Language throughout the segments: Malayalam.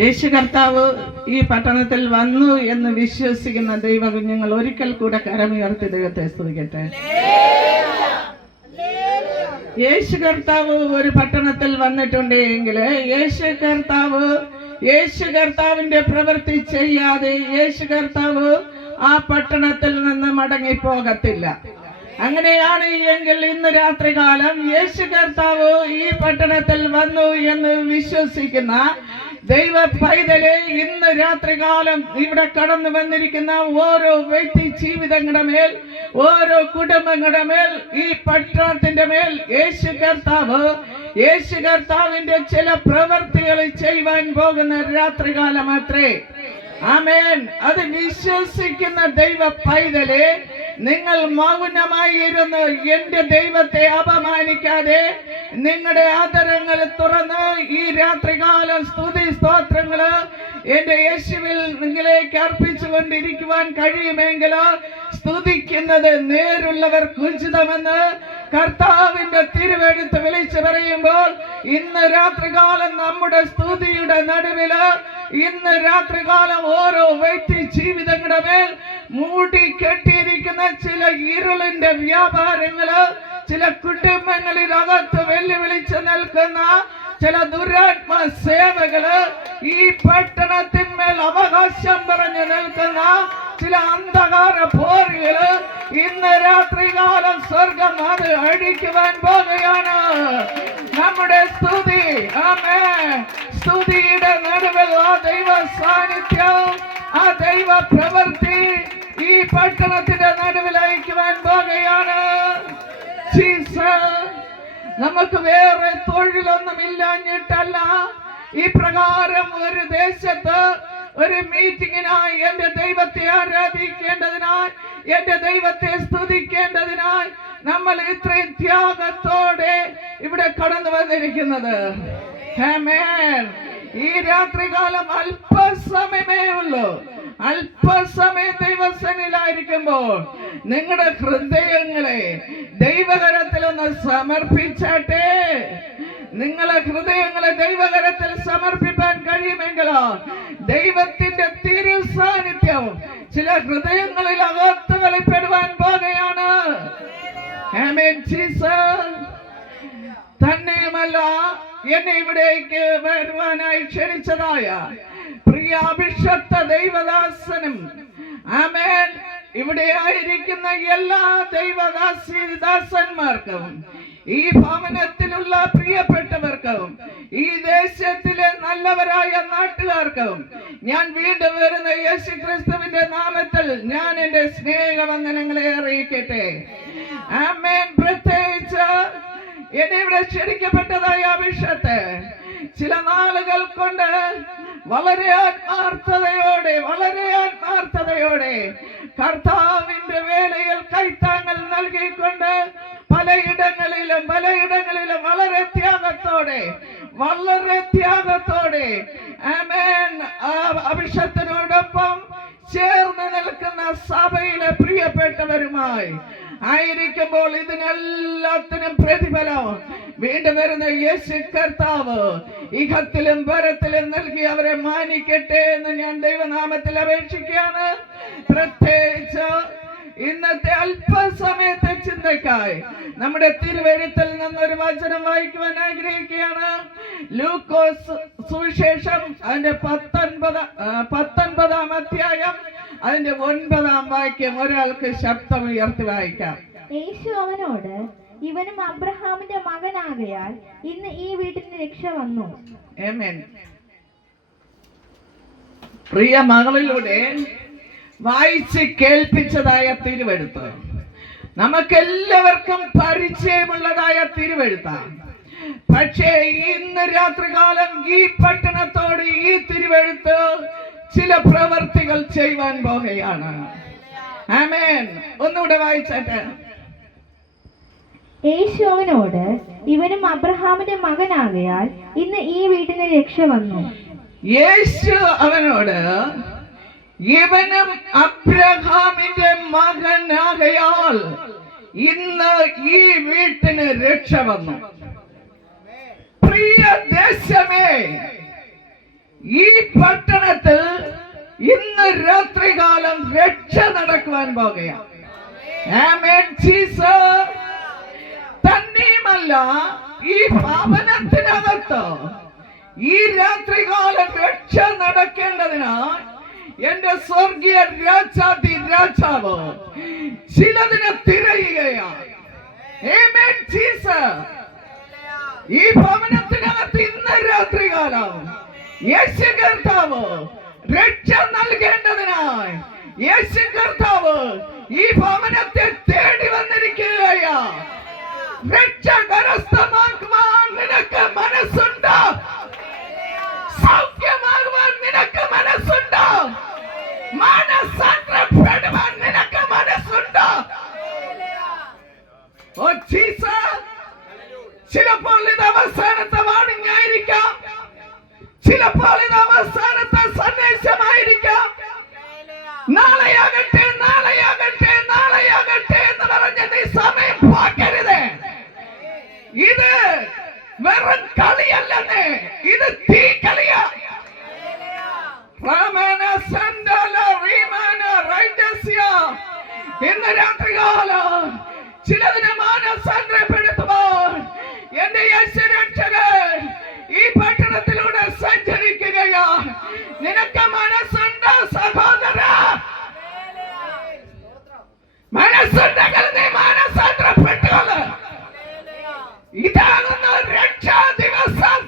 യേശു കർത്താവ് ഈ പട്ടണത്തിൽ വന്നു എന്ന് വിശ്വസിക്കുന്ന ദൈവ കുഞ്ഞുങ്ങൾ ഒരിക്കൽ കൂടെ കരമുയർത്തി ദൈവത്തെ സ്തുതിക്കട്ടെ. യേശു കർത്താവ് ഒരു പട്ടണത്തിൽ വന്നിട്ടുണ്ട് എങ്കിൽ യേശു കർത്താവിന്റെ പ്രവൃത്തി ചെയ്യാതെ യേശു കർത്താവ് ആ പട്ടണത്തിൽ നിന്ന് മടങ്ങിപ്പോകത്തില്ല. അങ്ങനെയാണ് എങ്കിൽ ഇന്ന് രാത്രികാലം യേശു കർത്താവ് ഈ പട്ടണത്തിൽ വന്നു എന്ന് വിശ്വസിക്കുന്ന ദൈവ പൈതലെ, ഇന്ന് രാത്രികാലം ഇവിടെ കടന്നു വന്നിരിക്കുന്ന ഓരോ വ്യക്തി ജീവിതങ്ങളുടെ മേൽ, ഓരോ കുടുംബങ്ങളുടെ മേൽ, ഈ പട്ടണത്തിന്റെ മേൽ യേശു കർത്താവിന്റെ ചില പ്രവർത്തികൾ ചെയ്യുവാൻ പോകുന്ന രാത്രികാലം അത്രേ. ആമേൻ. അത് വിശ്വസിക്കുന്ന ദൈവ പൈതലെ, നിങ്ങൾ മൗനമായിരുന്നു എന്റെ ദൈവത്തെ അപമാനിക്കാതെ നിങ്ങളുടെ ആദരങ്ങൾ തുറന്ന് ഈ രാത്രികാലം സ്തുതി സ്തോത്രങ്ങള് എന്റെ യേശുവിൽ നിങ്ങളിലേക്ക് അർപ്പിച്ചുകൊണ്ടിരിക്കുവാൻ കഴിയുമെങ്കിലോ സ്തുതിക്കുന്നത് നേരുള്ളവർക്ക് ഉചിതമെന്ന് കർത്താവിന്റെ തിരുവെഴുത്ത് വിളിച്ചു പറയുമ്പോൾ, ഇന്ന് രാത്രികാലം നമ്മുടെ സ്തുതിയുടെ നടുവില്, ഇന്ന് രാത്രികാലം ഓരോ വ്യക്തി ജീവിതങ്ങളുടെ മേൽ മൂടി കെട്ടിയിരിക്കുന്ന ചില ഇരുളിന്റെ വ്യാപാരങ്ങള്, ചില കുടുംബങ്ങളിനകത്ത് വെല്ലുവിളിച്ച് നിൽക്കുന്ന ചില ദുരാത്മ സേവകള്, ഈ പട്ടണത്തിന്മേൽ അവകാശം പറഞ്ഞു നിൽക്കുന്ന ചില അന്ധകാര പോരുകള് ഇന്ന് രാത്രികാലം സ്വർഗം അത് അഴിക്കുവാൻ പോകുകയാണ്. നമ്മുടെ സ്തുതി, ആമേൻ, സ്തുതിയുടെ നടുവിൽ ആ ദൈവ സാന്നിധ്യം, ആ ദൈവ പ്രവൃത്തി ഈ പട്ടണത്തിന്റെ നടുവിൽ അയക്കുവാൻ പോകുകയാണ്. നമുക്ക് വേറെ തൊഴിലൊന്നും ഇല്ലാഞ്ഞിട്ടല്ല ഈ പ്രകാരം ഒരു ദേശത്ത് ഒരു മീറ്റിങ്ങിനായി എന്റെ ദൈവത്തെ ആരാധിക്കേണ്ടതിനായി, എന്റെ ദൈവത്തെ സ്തുതിക്കേണ്ടതിനായി നമ്മൾ ഇത്രയും ത്യാഗത്തോടെ ഇവിടെ കടന്നു വന്നിരിക്കുന്നത്. ആമേൻ. ഈ രാത്രികാലം അല്പസമയമേ ഉള്ളൂ. അല്പസമയം ദൈവസന്നിധിയിലായിരിക്കുമ്പോൾ നിങ്ങളുടെ ഹൃദയങ്ങളെ ദൈവകരത്തിൽ ഒന്ന് സമർപ്പിച്ചാട്ടെ. നിങ്ങളെ ഹൃദയങ്ങളെ ദൈവകരത്തിൽ സമർപ്പിക്കാൻ കഴിയുമെങ്കിലോ ദൈവത്തിന്റെ തിരു സാന്നിധ്യം ചില ഹൃദയങ്ങളിൽ അകത്ത് വെളിപ്പെടുവാൻ പോകുകയാണ്. ആമേൻ. ജീസസ്. തന്നെയുമല്ല, എന്നെ ഇവിടേക്ക് വരുവാനായി ക്ഷണിച്ചതായ പ്രിയ അഭിഷക്ത ദൈവദാസനും, ആമേൻ, ഇവിടെ ആയിരിക്കുന്ന എല്ലാ ദൈവദാസന്മാർക്കും, ഈ ഭവനത്തിലുള്ള പ്രിയപ്പെട്ടവർക്കും, ഈ ദേശത്തിലെ നല്ലവരായ നാട്ടുകാർക്കും ഞാൻ വീണ്ടും വരുന്ന യേശു ക്രിസ്തുവിന്റെ നാമത്തിൽ ഞാൻ എന്റെ സ്നേഹവന്ദനങ്ങളെ അറിയിക്കട്ടെ. ആമേൻ. പ്രത്യേകിച്ച് എന്നെ ഇവിടെ ക്ഷണിക്കപ്പെട്ടതായ അഭിഷേകത്തെ ചില നാളുകൾ കൊണ്ട് വളരെ ആത്മാർത്ഥതയോടെ കർത്താവിന്റെ വേലയിൽ കൈത്താങ്ങൽ നൽകിക്കൊണ്ട് പലയിടങ്ങളിലും വളരെ ത്യാഗത്തോടെ ആമേൻ അഭിഷേകത്തിനോടൊപ്പം ചേർന്ന് നിൽക്കുന്ന സഭയിലെ പ്രിയപ്പെട്ടവരുമായി ആയിരിക്കുമ്പോൾ ഇതിനെല്ലാത്തിനും പ്രതിഫലം വീണ്ടും വരുന്ന യേശു കർത്താവ് ഇഹത്തിലും പരത്തിലും നൽകി അവരെ മാനിക്കട്ടെ എന്ന് ഞാൻ ദൈവനാമത്തിൽ അപേക്ഷിക്കുകയാണ്. പ്രത്യേകിച്ച് ഇന്നത്തെ അല്പസമയത്തെ ചിന്തക്കായി നമ്മുടെ തിരുവെഴുത്തിൽ നിന്നൊരു വചനം വായിക്കുവാൻ ആഗ്രഹിക്കുകയാണ്. ലൂക്കോസ് സുവിശേഷം അതിന്റെ 19-ാം അധ്യായം അതിന്റെ 9-ാം വാക്യം ഒരാൾക്ക് ശബ്ദം ഉയർത്തി വായിക്കാം. യേശു അവനോട്, ഇവനും അബ്രഹാമിന്റെ മകനാകയാൽ ഇന്ന് ഈ വീട്ടിന് രക്ഷ വന്നു. ആമേൻ. പ്രിയ മകളിലൂടെ വായിച്ച് കേൾപ്പിച്ചതായ തിരുവെഴുത്ത് നമുക്കെല്ലാവർക്കും പരിചയമുള്ളതായ തിരുവെഴുത്താണ്. പക്ഷേ ഇന്ന് രാത്രികാലം ഈ പട്ടണത്തോട് ഈ തിരുവെഴുത്ത് ചില പ്രവർത്തികൾ ചെയ്യുവാൻ പോകുകയാണ്. ആമേൻ. ഒന്നുകൂടെ വായിച്ചാട്ടെ. യേശു അവനോട്, ഇവനും അബ്രഹാമിന്റെ മകനാകയാൽ ഇന്ന് ഈ വീട്ടിന് രക്ഷ വന്നു. യേശു അവനോട്, ഇവനും അബ്രഹാമിന്റെ മകനാകയാൽ ഇന്ന് ഈ വീട്ടിന് രക്ഷ വന്നു. പ്രിയ ദേശമേ, ഈ പട്ടണത്തിൽ ഇന്ന് രാത്രികാലം രക്ഷ നടക്കുവാൻ പോകുകയാണ്. ആമേൻ ജീസസ്. തന്നെയുമല്ല, ഈ ഭവനത്തിനകത്ത് ഈ രാത്രികാലം രക്ഷ നടക്കേണ്ടതിനാൽ എന്റെ സ്വർഗീയ രാജാതി രാജാവ് ചിലതിനെ തിരയുകയാണ്. ആമേൻ ജീസസ്. ഈ ഭവനത്തിനകത്ത് ഇന്ന് രാത്രികാലം യേശു കർത്താവ് രക്ഷ നൽകേണ്ടതിനായി യേശു കർത്താവ് ഈ ഭവനത്തെ തേടി വന്നിരിക്കുകയാ. രക്ഷ കരസ്ഥമാക്കുവാൻ നിനക്ക് മനസ്സുണ്ടോ? സൗഖ്യമാകുവാൻ നിനക്ക് മനസ്സുണ്ടോ? മാനസാന്തരപ്പെടുവാൻ നിനക്ക് മനസ്സുണ്ടോ? Oh Jesus. ചിലപ്പോൾ ഇത് അവസാനത്തെ വാണിംഗ് ആയിരിക്കാം, ചിലപ്പോൾ ഇത് അവസാനത്തെ സന്ദേശമായിരിക്കാം. നാളെയാകട്ടെ നാളെയാകട്ടെ നാളെയാകട്ടെ എന്ന് പറഞ്ഞ് നീ സമയം പാക്കരുത്. ഇത് വെറും കളിയല്ലെന്നേ, ഇത് തീ കളിയാ. ഇന്ന് രാത്രികാലം ചിലതിനെ മാനസാന്തരപ്പെടുത്തുവാൻ എന്റെ യേശു രക്ഷകൻ ഈ പട്ടണത്തിലൂടെ സഞ്ചരിക്കുകയാ. നിനക്ക് മനസ്സുണ്ടോ സഹോദര? മനസ്സുണ്ടെങ്കിൽ നീ മാനസാന്തരപ്പെട്ടുകൊള്ളു. ഇതാകുന്നു രക്ഷാ ദിവസം,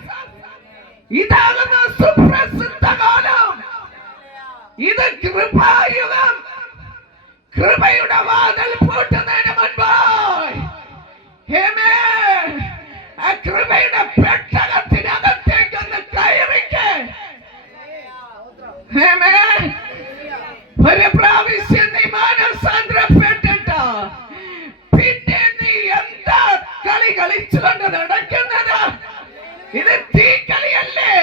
ഇതാകുന്നു സുപ്രസിദ്ധ കാലം, ഇത് കൃപായുഗം. കൃപയുടെ വാതിൽ പൂട്ടുന്നതിന് മുൻപായി ആ കൃപയുടെ പെട്ടകത്തിനകത്തേക്ക് ഒന്ന് കയറിക്ക്. ഒരു പ്രാവശ്യം നീ മാനസാന്തരപ്പെട്ടിട്ട് പിന്നെ നീ എന്താ കളി കളിച്ചുകൊണ്ട് നടക്കുന്നത്? ഇത് തീ കളിയല്ലേ?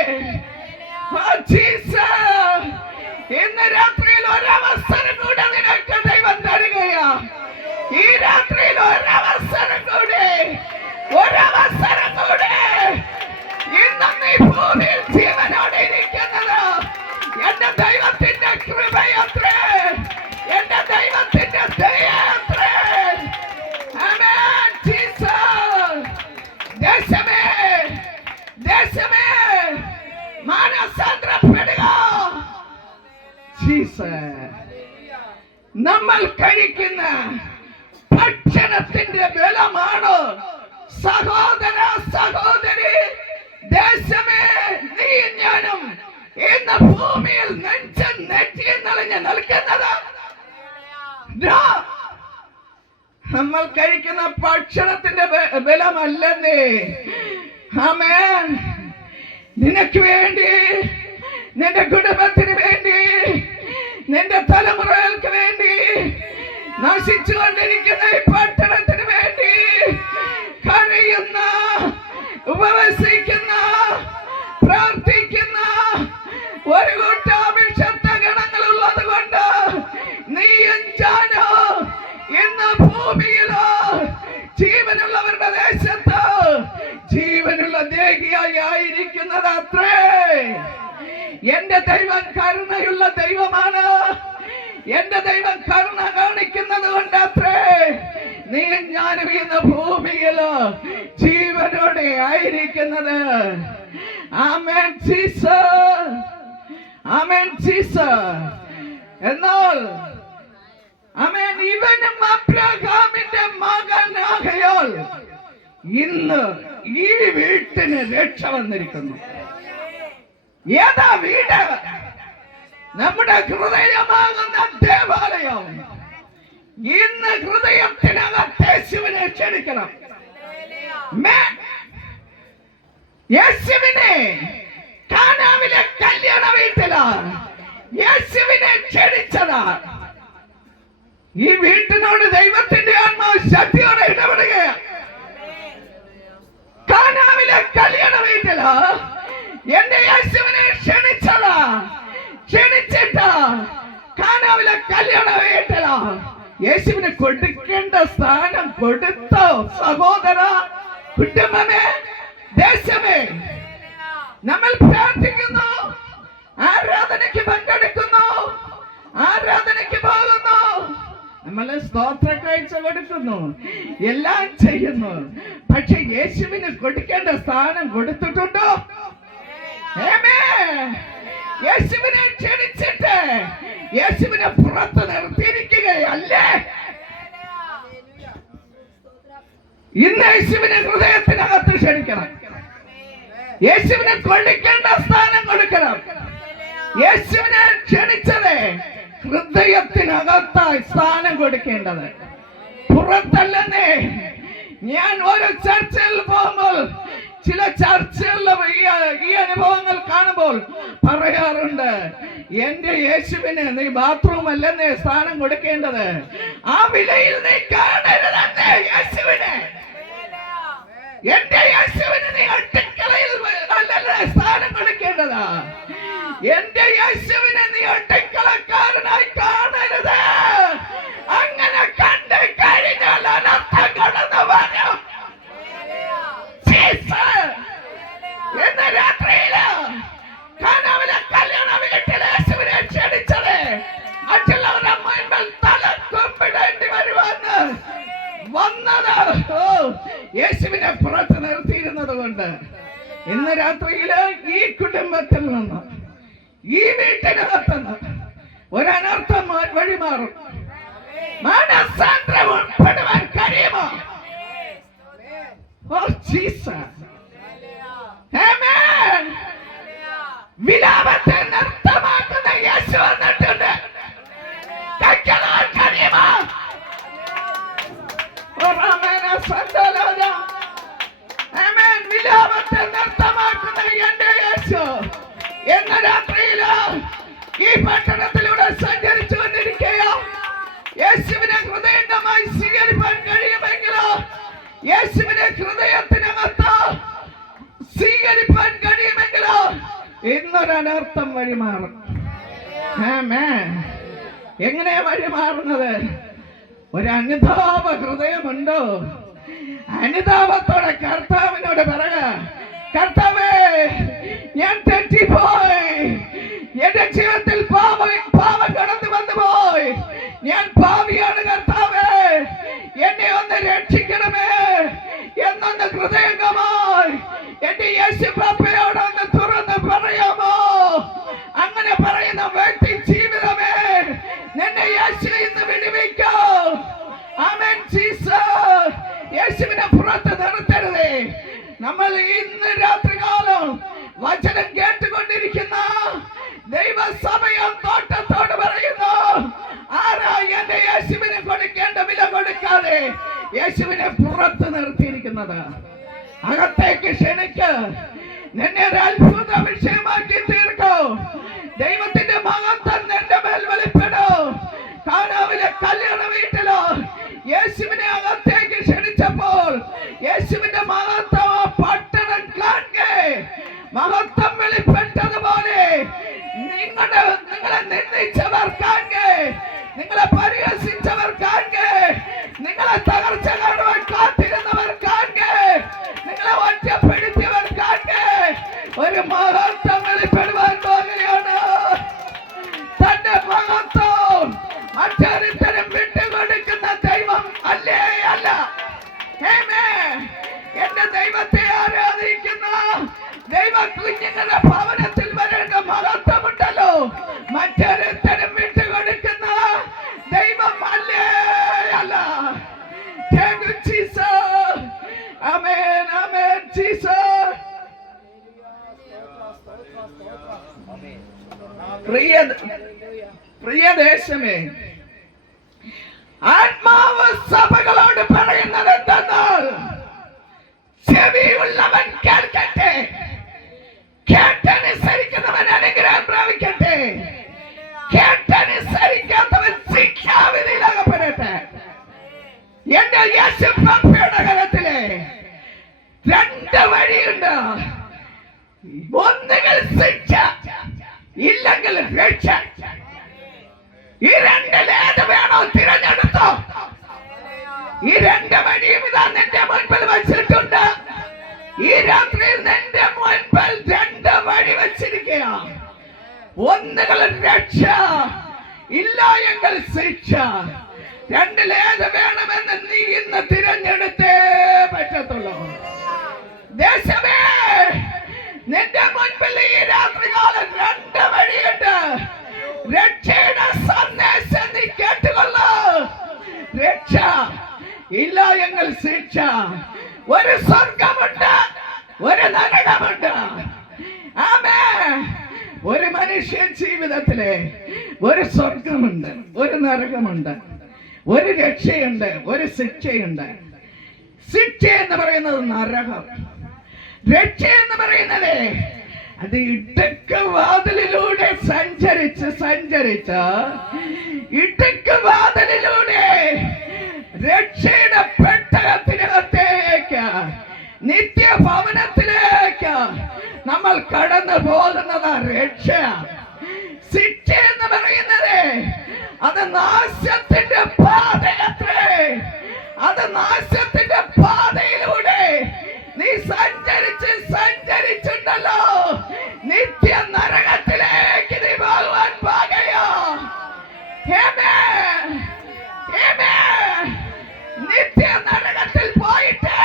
ഇന്ന് രാത്രിയിൽ ഒരവസരം കൂടെ നിനക്ക് ദൈവം തരികയാ. ഈ രാത്രിയിൽ ഒരവസരം കൂടെ, ഒരവസരം കൂടെ. ഇന്ന് നീ ഭൂമിയിൽ ജീവനോടെ ഇരിക്കുന്നത് എന്റെ ദൈവത്തിന്റെ കൃപയത്രേ, എന്റെ ദൈവത്തിന്റെ ദയയത്രേ. ആമേൻ ജീസസ്. ദേശമേ, ദേശമേ, മാനസാന്തരപ്പെടുക. ജീസസ്. നമ്മൾ കഴിക്കുന്ന ഭക്ഷണത്തിന്റെ ബലമാണ് സഹോദര സഹോദരി, ദേശമേ, നീ ഞാനും ഇന്ന് ഭൂമിയിൽ നെഞ്ചം നെറ്റിയിൽ നിറഞ്ഞ് നിൽക്കുന്നത്. നമ്മൾ കഴിക്കുന്ന ഭക്ഷണത്തിന്റെ ബലമല്ലെന്നേ. ആമേൻ. നിനക്ക് വേണ്ടി, നിന്റെ കുടുംബത്തിന് വേണ്ടി, നിന്റെ തലമുറകൾക്ക് വേണ്ടി, നശിച്ചുകൊണ്ടിരിക്കുന്ന ഈ പട്ടണത്തിന് വേണ്ടി കരയുന്ന, ഉപവസിക്കുന്ന, പ്രാർത്ഥിക്കുന്ന ഒരു കൂട്ടം വിശുദ്ധ ഗണങ്ങളുള്ളത് കൊണ്ട് നീയും ഞാനും ഇന്ന് ഭൂമിയിലോ ജീവനുള്ളവരുടെ ദേശത്ത് ജീവനുള്ള ദേഹിയായി ആയിരിക്കുന്നത് അത്രേ. എന്റെ ദൈവം കരുണയുള്ള ദൈവമാണ്. എന്റെ ദൈവം കരുണ കാണിക്കുന്നത് കൊണ്ട് അത്രേ നീ ഞാനും ഇന്ന് ഭൂമിയില് ജീവനോടെ ആയിരിക്കുന്നത്. ആമേൻ ജീസസ്. ആമേൻ ജീസസ്. എന്നാൽ ആമേൻ, ഇവനും അബ്രഹാമിന്റെ മകനാകയാൽ ഇന്ന് ഈ വീട്ടിന് രക്ഷ വന്നിരിക്കുന്നു. ഏതാ വീട്? നമ്മുടെ ഹൃദയമാകുന്ന ദേവാലയം. ഇന്ന് ഹൃദയത്തിനകത്ത് യേശുവിനെ ക്ഷണിക്കണം. യേശുവിനെ കാനാവിലെ കല്യാണ വീട്ടിലാണ് യേശുവിനെ ക്ഷണിച്ചതാ. ഈ വീട്ടിനോട് ദൈവത്തിന്റെ ആത്മാവ് ശക്തിയോടെ ഇടപെടുകയാണ്. കാനാവിലെ കല്യാണ വീട്ടില് എന്റെ യേശുവിനെ ക്ഷണിച്ചതാ. ക്ഷണിച്ചിട്ട് കാനാവിലെ കല്യാണ വീട്ടില് യേശുവിന് കൊടുക്കേണ്ട സ്ഥാനം കൊടുത്തോ സഹോദര, കുടുംബമേ, ദേശമേ? നമ്മൾ പ്രാർത്ഥിക്കുന്നു, സ്തോത്ര കാഴ്ച കൊടുക്കുന്നു, എല്ലാം ചെയ്യുന്നു. പക്ഷെ യേശുവിന് കൊടുക്കേണ്ട സ്ഥാനം കൊടുത്തിട്ടുണ്ടോ? യേശുവിനെ ക്ഷണിച്ചിട്ട് യേശുവിനെ പുറത്ത് നിർത്തിയിരിക്കുകയല്ലേ? ഇന്ന് യേശുവിനെ ഹൃദയത്തിനകത്ത് ക്ഷണിക്കണം. യേശുവിനെ കൊടുക്കേണ്ട സ്ഥാനം കൊടുക്കണം. യേശുവിനെ ക്ഷണിച്ചത് ഹൃദയത്തിനകത്തായി സ്ഥാനം കൊടുക്കേണ്ടത്, പുറത്തല്ലെന്നേ. ഞാൻ ഓരോ ചർച്ചയിൽ പോകുമ്പോൾ, ചില ചർച്ചകളിലെ ഈ അനുഭവങ്ങൾ കാണുമ്പോൾ പറയാറുണ്ട്, എന്റെ യേശുവിന് നീ ബാത്റൂം അല്ലെന്നേ സ്ഥാനം കൊടുക്കേണ്ടത്, ആ വിലയിൽ നീ കാണരുതെന്നേ യേശുവിനെ. എന്റെ യേശുവിന് നീ അടുക്കളയിൽ അല്ലല്ലേ സ്ഥാനം കൊടുക്കേണ്ടതാ. എന്റെ യേശുവിനെ നീ അടുക്കളക്കാരനായി കാണരുത്. അങ്ങനെ കണ്ടു കഴിഞ്ഞാൽ അനർത്ഥം കടന്നു വരും. ഇന്ന് രാത്രിയില് കാനാവിലെ കല്യാണ വീട്ടിൽ യേശുവിനെ ക്ഷണിച്ചത് മറ്റുള്ളവരുടെ മുൻപിൽ തല കുമ്പിടേണ്ടി വരുവാന്ന് വന്നത് യേശുവിനെ പുറത്ത് നിർത്തിയിരുന്നത് കൊണ്ട് ഇന്ന് രാത്രിയില് ഈ കുടുംബത്തിൽ നിന്ന്, ഈ വീട്ടിനകത്തുനിന്ന് ഒരനർത്ഥം വഴിമാറും. മാനസാന്തരപ്പെടുവാൻ കഴിയുമോ? വിലാപത്തെ നൃത്തമാക്കുന്ന യേശു വന്നിട്ടുണ്ട്. കഴിയുമോ? വിലാപത്തെ നൃത്തമാക്കുന്ന എന്റെ യേശു എന്ന രാത്രിയില് ഈ പട്ടണത്തിലൂടെ സഞ്ചരിച്ചു കൊണ്ടിരിക്കുകയോ, യേശുവിനെ ഹൃദയംഗമായി സ്വീകരിക്കാൻ കഴിയുമെങ്കിലോ, യേശുവിനെ ഹൃദയത്തിനകത്ത് സ്വീകരിക്കാൻ കഴിയുമെങ്കിലോ ഇന്നൊരനർത്ഥം വഴിമാറും. എങ്ങനെയാ വഴിമാറുന്നത്? ഒരു അനുതാപ ഹൃദയമുണ്ടോ? അനുതാപത്തോടെ കർത്താവിനോട് പറക, കർത്താവേ, ഞാൻ തെറ്റിപ്പോയി, എന്റെ ജീവിതത്തിൽ പാപം കടന്നു വന്നു പോയി, ഞാൻ പാപിയാണ് കർത്താവേ, എന്നെ ഒന്ന് രക്ഷിക്കണമേ എന്നൊന്ന് ഹൃദയംഗമായി എന്റെ യേശു പാപ്പയോടൊന്ന് തുറന്ന് പറയാമോ? അങ്ങനെ പറയുന്ന വ്യക്തി ജീവിതമേ നിന്നെ യേശു ഇന്ന് വിടുവിക്കോ. ആമേൻ ജീസസ്. യേശുവിനെ പുറത്ത് നിർത്തരുതേ. നമ്മൾ ഇന്ന് രാത്രികാലം വചനം കേട്ടുകൊണ്ടിരിക്കുന്ന ദൈവസഭയം തോട്ടത്തോട് പറയുന്നു, ആരാ എന്റെ യേശുവിനെ കൊടുക്കേണ്ട വില കൊടുക്കാതെ യേശുവിനെ പുറത്ത് നിർത്തിയിരിക്കുന്നത്? അകത്തേക്ക് ക്ഷണിക്ക്, നിന്നെ ഒരു അത്ഭുത വിഷയമാക്കി തീർക്കോ. ദൈവത്തിന്റെ മഹത്വം നിന്റെ മേൽ വെളിപ്പെടോ. കാനാവിലെ കല്യാണ വീട്ടിലോ യേശുവിനെ അകത്തേക്ക് ക്ഷണിച്ചപ്പോൾ യേശുവിന്റെ മഹത്വം പട്ടണം കാണെ മഹത്വം വെളിപ്പെട്ടതുപോലെ നിങ്ങളെ നിന്ദിച്ചവർ കാണെ, നിങ്ങളെ പരിഹസിച്ചവർ കാണെ, നിങ്ങളെ തകർച്ച കാണുവാൻ കാത്തിരുന്നവർ കാണെ, നിങ്ങളെ ഒറ്റപ്പെടുത്തിയവർ കാണെ ഒരു മഹത്വം വെളിപ്പെടുവാൻ പോകുകയാണ്. തന്റെ മഹത്വം മറ്റൊരുത്തരം വിട്ടുകൊടുക്കുന്ന ദൈവം അല്ലേ? അല്ല. എന്റെ ദൈവത്തെ ആരാധിക്കുന്ന ദൈവ കുഞ്ഞുങ്ങളുടെ ഭവനത്തിൽ വരേണ്ട മഹത്വമുണ്ടല്ലോ, മറ്റൊരുത്തരം വിട്ടുകൊടുക്കുന്ന ദൈവം അല്ലേ? അല്ല. Thank you, Jesus. Amen. Amen, Jesus. പ്രിയ ദേശമേ, ആത്മാവ് സഭകളോട് പറയുന്നത് എന്തെന്നാൽ, ചെവിയുള്ളവൻ കേൾക്കട്ടെ, കേട്ടനുസരിക്കുന്നവൻ അനുഗ്രഹം പ്രാപിക്കട്ടെ, കേട്ടനുസരിക്കാത്തവൻ ശിക്ഷാവിധിയിലാകപ്പെടട്ടെ. എന്റെ യേശു പപ്പയുടെ കരത്തിലെ രണ്ട് വഴിയുണ്ട്. ഒന്നുകിൽ ശിക്ഷ, ഇല്ലെങ്കിൽ രക്ഷ. ഈ രണ്ടിലേത് വേണോ തിരഞ്ഞെടുത്തോ. ഈ രണ്ട് വഴിയും ഇതാ നിന്റെ മുൻപിൽ വച്ചിട്ടുണ്ട്. ഈ രാത്രിയിൽ നിന്റെ മുൻപിൽ രണ്ട് വഴി വച്ചിരിക്കുക. ഒന്നുകിൽ രക്ഷ, ഇല്ല എങ്കിൽ ശിക്ഷ. രണ്ടിലേത് വേണമെന്ന് നീ ഇന്ന് തിരഞ്ഞെടുത്തേ പറ്റത്തുള്ളൂ. ദേശമേ, നിന്റെ മുൻപിൽ ഈ രാത്രികാലം രണ്ട് വഴിയുണ്ട്. രക്ഷയുടെ സന്ദേശം നീ കേട്ടുകൊള്ളു. രക്ഷ ഇല്ല എങ്കിൽ ശിക്ഷ. ഒരു സ്വർഗമുണ്ട്, ഒരു നരകമുണ്ട്. ആമേൻ. ഒരു മനുഷ്യ ജീവിതത്തിലെ ഒരു സ്വർഗമുണ്ട്, ഒരു നരകമുണ്ട്, ഒരു രക്ഷയുണ്ട്, ഒരു ശിക്ഷയുണ്ട്. ശിക്ഷ എന്ന് പറയുന്നത് നരകം, രക്ഷ എന്ന് പറയുന്നത് അത് ഇടുക്ക് വാതിലിലൂടെ സഞ്ചരിച്ച് ഇടുക്ക് വാതിലിലൂടെ രക്ഷയുടെ പെട്ടകത്തിനകത്തേക്ക്, നിത്യഭവനത്തിലേക്ക് നമ്മൾ കടന്നു പോകുന്നത് രക്ഷ. ശിക്ഷ എന്ന് പറയുന്നത് അത് നാശത്തിന്റെ പാതയത്രേ. അത് നാശത്തിന്റെ പാതയിലൂടെ നീ സഞ്ചരിച്ചുണ്ടല്ലോ, നിത്യ നരകത്തിലേക്ക് നീ പോകുവാൻ പാകയോ. നിത്യ നരകത്തിൽ പോയിട്ട്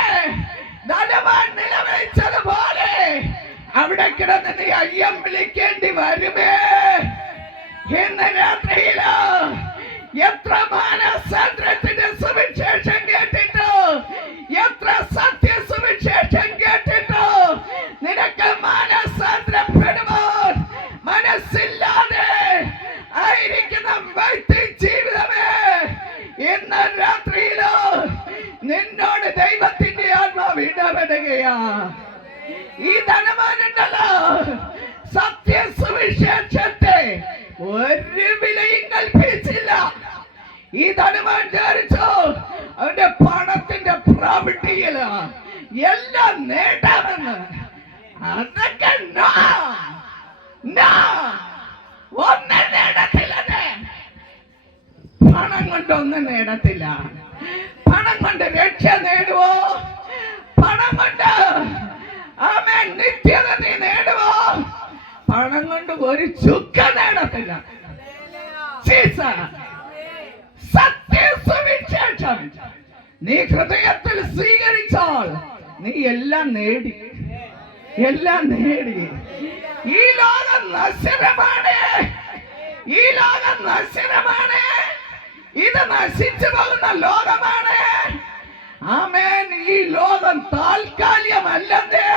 ധനവാൻ നിലവിളിച്ചതുപോലെ അവിടെ കിടന്ന് നീ അയ്യം വിളിക്കേണ്ടി വരുമേ. ഇന്ന് രാത്രിയില് എത്ര മാനസാന്തരത്തിന്റെ സുവിശേഷം കേട്ടിട്ടോ, എത്ര സത്യ സുവിശേഷം കേട്ടിട്ടോ നിനക്ക് മാനസാന്തരപ്പെടുവാൻ മനസ്സില്ലാതെ ആയിരിക്കുന്ന വ്യക്തി ജീവിതമേ, ഇന്ന് രാത്രിയില് നിന്നോട് ദൈവത്തിന്റെ ആത്മാവ് ഇടപെടുകയാ. ഈ ധനവാനുണ്ടല്ലോ, സത്യ സുവിശേഷത്തെ ഒരു വിലയും കൽപ്പിച്ചില്ല. ഈ ധനവാൻ വിചാരിച്ചു അവന്റെ പണത്തിന്റെ പ്രവൃത്തിയില് എല്ലാം നേടാമെന്ന്. അതൊക്കെ ഒന്നും നേടത്തില്ലെന്ന്. പണം കൊണ്ടൊന്നും നേടത്തില്ല. പണം കൊണ്ട് രക്ഷ നേടുവോ? പണം കൊണ്ട് ആമേൻ നിത്യത നീ നേടുവോ? പണം കൊണ്ട് ഒരു ചുക്ക നേടത്തില്ല. സത്യസുവിശേഷം നീ ഹൃദയത്തിൽ സ്വീകരിച്ചാൽ നീ എല്ലാം നേടി, എല്ലാം നേടി. ഈ ലോകം നശ്വരമാണ്, ഈ ലോകം നശ്വരമാണ്, ഇത് നശിച്ചു പോകുന്ന ലോകമാണ്. ആമേൻ. ഈ ലോകം താൽക്കാലികമല്ലേ.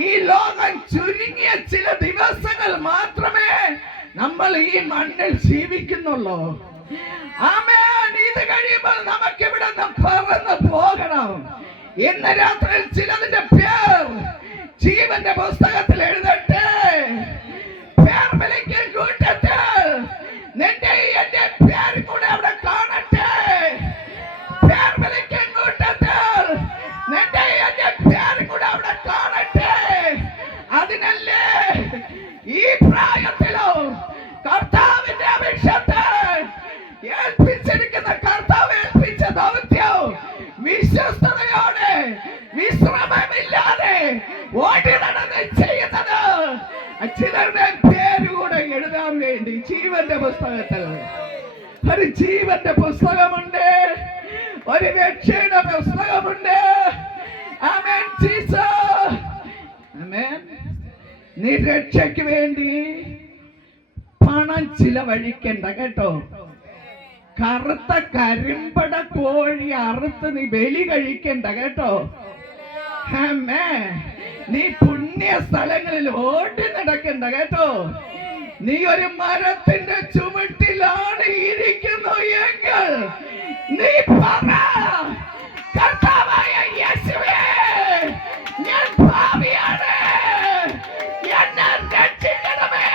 ഈ ലോകം ചുരുങ്ങിയ ചില ദിവസങ്ങൾ മാത്രമേ നമ്മൾ ഈ മണ്ണിൽ ജീവിക്കുന്നുള്ളൂ. ആമേൻ. ഇത് കഴിയുമ്പോൾ നമുക്ക് ഇവിടെ പറന്ന് പോകണം. ഇന്ന് രാത്രിയിൽ ചിലതിന്റെ പേർ ജീവന്റെ പുസ്തകത്തിൽ എഴുതട്ടെ. പേർ വിളിക്കൽ കൂട്ടത്തിൽ നിന്റെ എന്റെ പേര് കൂടെ അവിടെ കാണട്ടെ. പേർ വിളിക്കൽ കൂട്ടത്തിൽ നിന്റെ എന്റെ പേര് കൂടെ അവിടെ കാണട്ടെ. അതിനല്ലേ ഈ പ്രായത്തിലോ കർത്താവിന്റെ അഭിഷേകത്തെ ഏൽപ്പിച്ചിരിക്കുന്ന, കർത്താവ് ഏൽപ്പിച്ച ദൗത്യം വിശ്വസ്തയോടെ വിശ്രമമില്ലാതെ ഓടി നടന്ന് ചെയ്യുന്നത്. ചിലരുടെ പേരുകൂടെ എഴുതാൻ വേണ്ടി ജീവന്റെ പുസ്തകത്തിൽ ഒരു ജീവന്റെ പുസ്തകമുണ്ട്, ഒരു രക്ഷയുടെ പുസ്തകമുണ്ട്. ആമേൻ. ജീസസ്. ആമേൻ. നീ രക്ഷയ്ക്ക് വേണ്ടി പണം ചിലവഴിക്കണ്ട കേട്ടോ. കറുത്ത കരിമ്പട കോഴി അറുത്ത് നീ ബലി കഴിക്കണ്ട കേട്ടോ. നീ പുണ്യ സ്ഥലങ്ങളിൽ ഓടി നടക്കണ്ട കേട്ടോ. നീ ഒരു മരത്തിന്റെ ചുവട്ടിലാണ് ഇരിക്കുന്നു എങ്കിൽ നീ പറ, കർത്താവായ യേശുവേ, ഞാൻ പാപിയാണ്, എന്നെ രക്ഷിക്കണമേ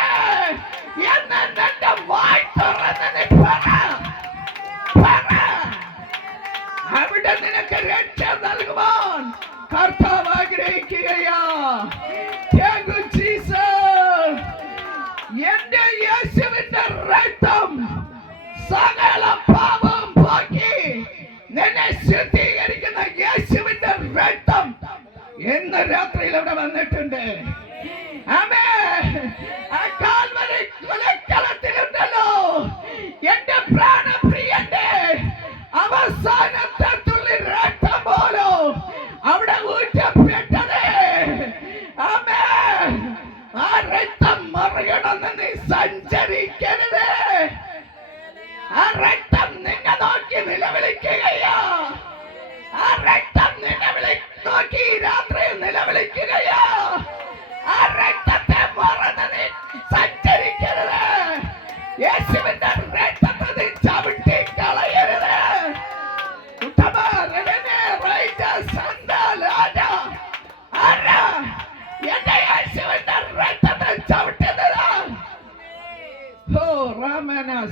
എന്ന് നിന്റെ വായ് തുറന്ന് നീ പറ. അവിടെ നിനക്ക് രക്ഷ നൽകുവാൻ കർത്താവ് ആഗ്രഹിക്കുകയാ. എന്റെ യേശുവിന്റെ രക്തം സകല പാപം പോക്കി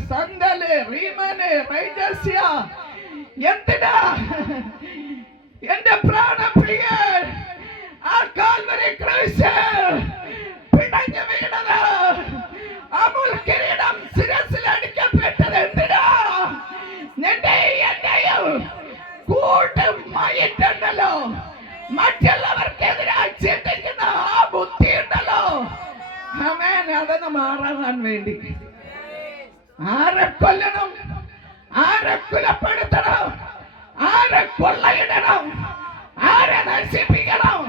സന്തല് റീമന് റൈജസ്യ. എന്തിനാ എന്റെ പ്രാണപ്രിയൻ ആ കാൽവരി ക്രൂശിൽ പിടഞ്ഞു വീണത്? ആ മുൾക്കിരീടം ശിരസിൽ അടിക്കപ്പെട്ടത് എന്തിനാ? നിന്റെ എന്റെയും കൂട്ടുമായിട്ടുണ്ടല്ലോ, മറ്റുള്ളവർക്കെതിരായി ചിന്തിക്കുന്ന ആ ബുദ്ധി ഉണ്ടല്ലോ. ആമേൻ. അതൊന്ന് മാറാൻ വേണ്ടി ആരെ കൊല്ലണം, ആരെ കുലപ്പെടുത്തണം, ആരെ കൊള്ളയിടണം, ആരെ നശിപ്പിക്കണം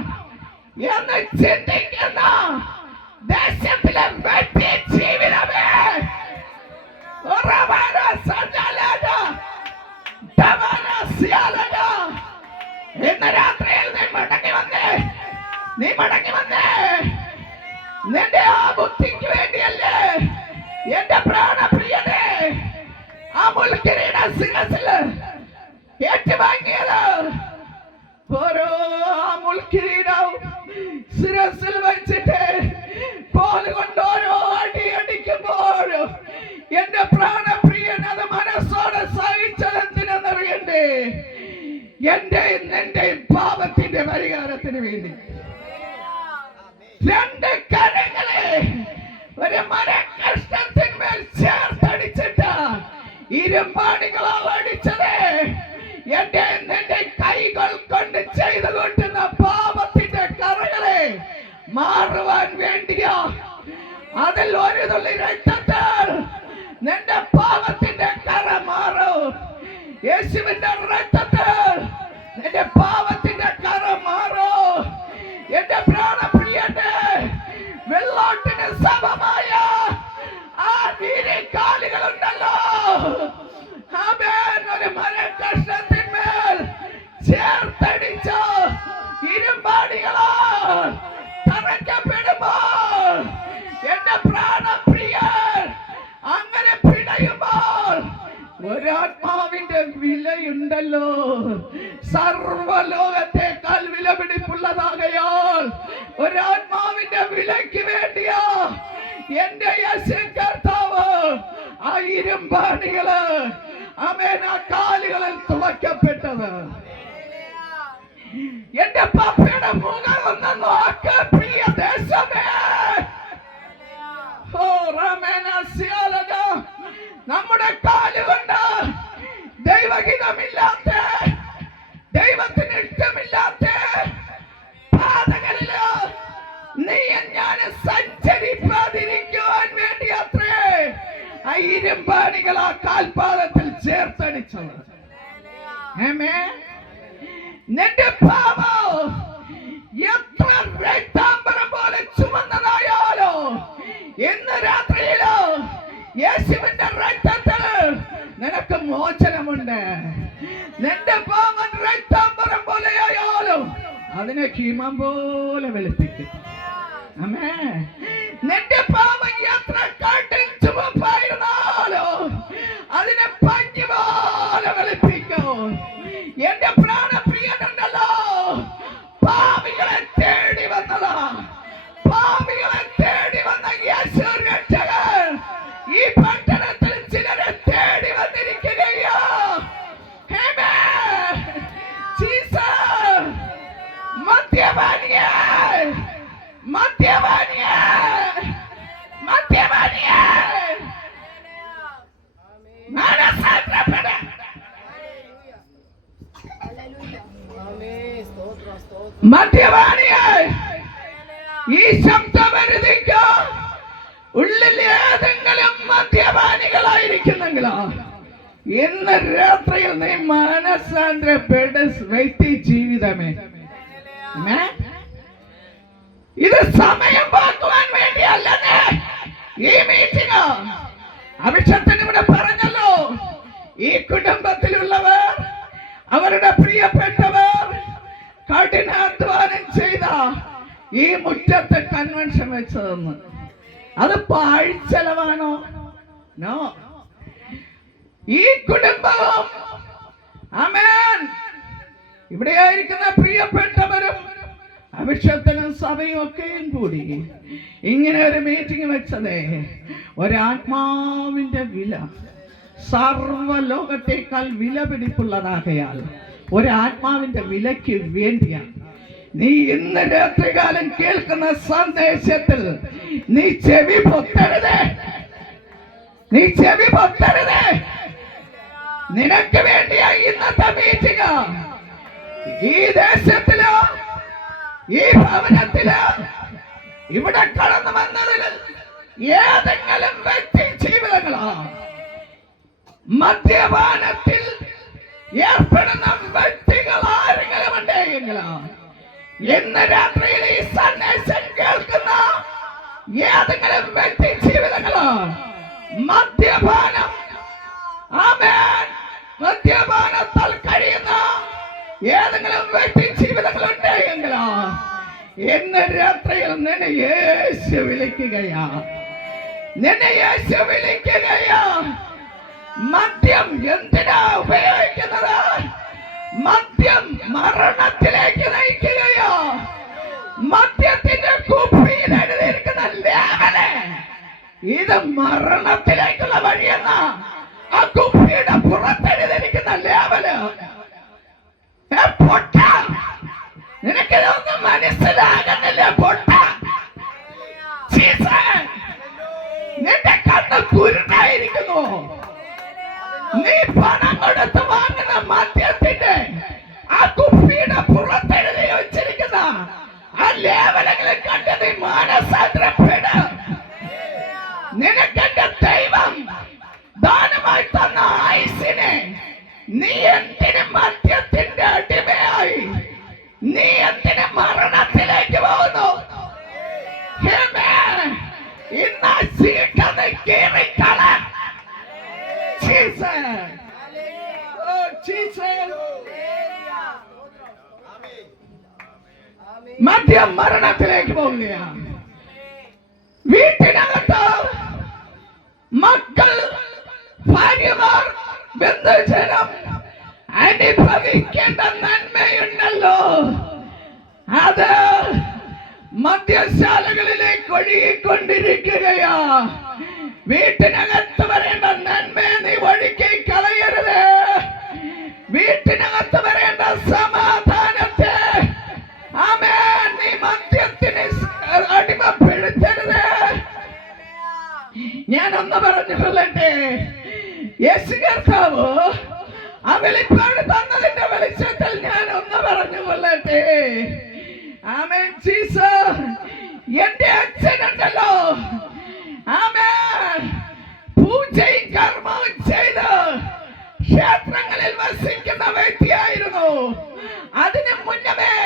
എന്ന് ചിന്തിക്കുന്ന ദേശത്തിലെ വ്യക്തി ജീവിതമേ, ഇന്ന് രാത്രിയിൽ നീ മടങ്ങി വന്നേ. നിന്റെ ആ ബുദ്ധിക്ക് വേണ്ടിയല്ലേ എന്റെ പ്രാണപ്രിയനെ ആ മുൾക്കിരീട ശിരസിൽ ഏറ്റുവാങ്ങിയത്? ഓരോ ആ മുൾക്കിരീടവും ശിരസിൽ വെച്ചിട്ട് കോലുകൊണ്ട് ഓരോ അടി അടിക്കുമ്പോഴും എന്റെ പ്രാണപ്രിയൻ അത് മനസ്സോടെ സഹിച്ചതെന്തിനെന്നറിയണ്ടേ? എന്റെ നിന്റെ പാപത്തിന്റെ പരിഹാരത്തിന് വേണ്ടി. രണ്ട് കരങ്ങളെ ഒരു മരക്കഷ്ണത്തിന്മേൽ ചേർത്തടിച്ചിട്ട് ഇരുമ്പാണികളാൽ അടിച്ചത് എന്റെ നിന്റെ കൈകൾ കൊണ്ട് ചെയ്തു കൊണ്ടുന്ന പാപത്തിന്റെ കറകളെ മാറുവാൻ വേണ്ടിയാ. അതിൽ ഒരു തുള്ളി രക്തത്താൽ നിന്റെ പാപത്തിന്റെ കറ മാറും. യേശുവിന്റെ രക്തത്താൽ നിന്റെ പാപത്തിന്റെ കറ മാറും. എന്റെ പ്രാണപ്രിയന്റെ വെള്ളോട്ടിന് സമമായ ആ നീരിക്കാലുകളുണ്ടല്ലോ, ആമേൻ, ഒരു മരക്കഷ്ണത്തിന്മേൽ ചേർത്തടിച്ച ഇരുമ്പാടികളാൽ തറയ്ക്കപ്പെടുമ്പോൾ എന്റെ പ്രാണപ്രിയൻ അങ്ങനെ പിടയുമ്പോൾ ഒരാത്മാവിന്റെ വിലയുണ്ടല്ലോ, സർവലോകത്തെക്കാൾ വിലപിടിപ്പുള്ളതാകയാൽ ഒരാത്മാവിന്റെ വിലയ്ക്ക് വേണ്ടിയാ എന്റെ യേശു കർത്താവ് ആ ഇരുമ്പാണികള് ആമേൻ ആ കാലുകളിൽ തുളയ്ക്കപ്പെട്ടത്. എന്റെ പപ്പയുടെ മുഖം ഒന്ന് നോക്ക് പ്രിയ ദേശമേ. ഓ റമേനസ്യാലക, നമ്മുടെ കാലുകൊണ്ട് ദൈവഹിതമില്ലാത്ത, ദൈവത്തിന് ഇഷ്ടമില്ലാത്ത പാതകളില് നീ ഞാൻ സഞ്ചരിക്കാതിരിക്കുവാൻ വേണ്ടി അത്രേ ആ ഇരുമ്പാണികൾ ആ കാൽപാദത്തിൽ ചേർത്തടിച്ചത്. നിന്റെ പാപം എത്ര രക്താംബരം പോലെ ചുമന്നതായാലോ ഇന്ന് രാത്രിയിലോ യേശുവിന്റെ രക്തത്തിൽ നിനക്ക് മോചനമുണ്ട്. നിന്റെ പാപം രക്താംബരം പോലെയായാലും അതിനെ ഹിമം പോലെ വെളുപ്പിക്കും. ആമേൻ. നിന്റെ പാപം എത്ര കഠിന ചുവപ്പായിരുന്നാലോ അതിനെ പഞ്ഞി പോലെ വെളുപ്പിക്കും. എന്റെ പ്രാണപ്രിയനുണ്ടല്ലോ, പാപികളെ തേടി വന്നതാ. പാപികളെ തേടി വന്ന യേശു രക്ഷകൻ ഈ പട്ടണത്തിൽ ചിലരെ തേടി വന്നിരിക്കുകയാ. മദ്യപാനിയെ, മദ്യപാനിയെ, മദ്യപാനിയെ, മനസ്സാന്തരപ്പെട. മദ്യപാനിയെ, ഈ ശബ്ദമരുതിക്കോ. ഉള്ളിൽ ഏതെങ്കിലും മദ്യപാനികളായിരിക്കുന്നെങ്കിലോ ഇന്ന് രാത്രിയിൽ നീ മനസ്സാന്തരപ്പെട. വ്യക്തി ജീവിതമേ, ഇത് സമയം പാക്കുവാൻ വേണ്ടിയല്ലേ ഈ മീറ്റിംഗ്. അഭിഷേകത്തിന് ഇവിടെ പറഞ്ഞല്ലോ, ഈ കുടുംബത്തിലുള്ളവർ അവരുടെ പ്രിയപ്പെട്ടവർ കഠിനാധ്വാനം ചെയ്ത ഈ മുറ്റത്ത് കൺവെൻഷൻ വെച്ചതെന്ന്. അത് പാഴ്ചെലവാണോ? നോ. ഈ കുടുംബവും ആമേൻ ഇവിടെയായിരിക്കുന്ന പ്രിയപ്പെട്ടവരും അഭിഷേകത്തിനും സഭയും ഒക്കെയും കൂടി ഇങ്ങനെ ഒരു മീറ്റിംഗ് വെച്ചതേ, ഒരാത്മാവിന്റെ വില സർവ്വലോകത്തേക്കാൾ വില പിടിപ്പുള്ളതാകയാൽ ഒരാത്മാവിന്റെ വിലയ്ക്ക് വേണ്ടിയാണ്. നീ ഇന്ന് രാത്രികാലം കേൾക്കുന്ന സന്ദേശത്തിൽ നീ ചെവി പൊത്തരുതേ, നീ ചെവി പൊത്തരുതേ. നിനക്ക് വേണ്ടിയാ ഇന്നത്തെ മീറ്റിംഗ്. ഈ ദേശത്തിലോ ഈ ഭവനത്തിലോ ഇവിടെ കടന്നു വന്നതിൽ ഏതെങ്കിലും വ്യക്തി ജീവിതങ്ങളോ മദ്യപാനത്തിൽ ഏർപ്പെടുന്ന വ്യക്തികൾ ആരെങ്കിലും ഉണ്ടെങ്കിലോ ഇന്ന് രാത്രിയിൽ ഈ സന്ദേശം കേൾക്കുന്ന ഏതെങ്കിലും വ്യക്തി ജീവിതങ്ങളോ മദ്യപാനം, ആമേൻ, മദ്യപാനത്താൽ കഴിയുന്ന ഏതെങ്കിലും വ്യക്തി ജീവിതങ്ങൾ ഉണ്ടെങ്കിലോ ഇന്ന് രാത്രിയിൽ നിന്നെ യേശു വിളിക്കുകയാ, നിന്നെ യേശു വിളിക്കുകയാ. മദ്യം എന്തിനാ ഉപയോഗിക്കുന്നത്? മദ്യം മരണത്തിലേക്ക് നയിക്കുകയോ? മദ്യത്തിന്റെ കുപ്പിയിൽ എഴുതിയിരിക്കുന്ന ലേഖനെ ഇത് മരണത്തിലേക്കുള്ള വഴിയെന്ന ആ കുപ്പിയുടെ പുറത്തെഴുതിയിരിക്കുന്ന ലേവല് പൊട്ട, നിനക്കിതൊന്നും മനസ്സിലാകുന്നില്ല പൊട്ട. നിന്റെ കണ്ണ് കുരുടായിരിക്കുന്നു. നീ പണം കൊടുത്ത് വാങ്ങുന്ന മദ്യത്തിന്റെ ആ കുപ്പിയുടെ പുറത്തെഴുതി വെച്ചിരിക്കുന്ന ആ ലേവലങ്ങളെ കണ്ട് നീ മാനസാന്തരപ്പെട. നിനക്കെന്റെ ദൈവം ദാനമായി തന്ന ആയുസ്സിനെ നീ എന്തിന് മദ്യത്തിന്റെ അടിമയായി? നീ എന്തിന് മരണത്തിലേക്ക് പോകുന്നു? ഇന്ന് സീട്ടത് കീറിക്കള. മദ്യം മരണത്തിലേക്ക് പോകുകയാണ്. വീട്ടിനകത്ത് മക്കൾ, ഭാര്യമാർ, ബന്ധുജനം അനുഭവിക്കേണ്ട നന്മയുണ്ടല്ലോ, അത് മദ്യശാലകളിലേക്ക് ഒഴുകിക്കൊണ്ടിരിക്കുകയാ. വീട്ടിനകത്ത് വരേണ്ട നന്മയെ നീ ഒഴുക്കി കളയരുത്. വീട്ടിനകത്ത് വരേണ്ട സമാധാനത്തെ ആമേൻ നീ മദ്യത്തിന് അടിമപ്പെടുത്തരുത്. ഞാനൊന്ന് പറഞ്ഞു കൊള്ളട്ടെ, യേശു കർത്താവ് ആ വെളിപ്പാട് തന്നതിന്റെ വെളിച്ചത്തിൽ ഞാൻ ഒന്ന് പറഞ്ഞു കൊള്ളട്ടെ. ആമേൻ ജീസസ്. എന്റെ അച്ഛനുണ്ടല്ലോ, ആമേൻ, പൂജയും കർമ്മവും ചെയ്ത് ക്ഷേത്രങ്ങളിൽ വസിക്കുന്ന വ്യക്തിയായിരുന്നു. അതിനു മുന്നമേ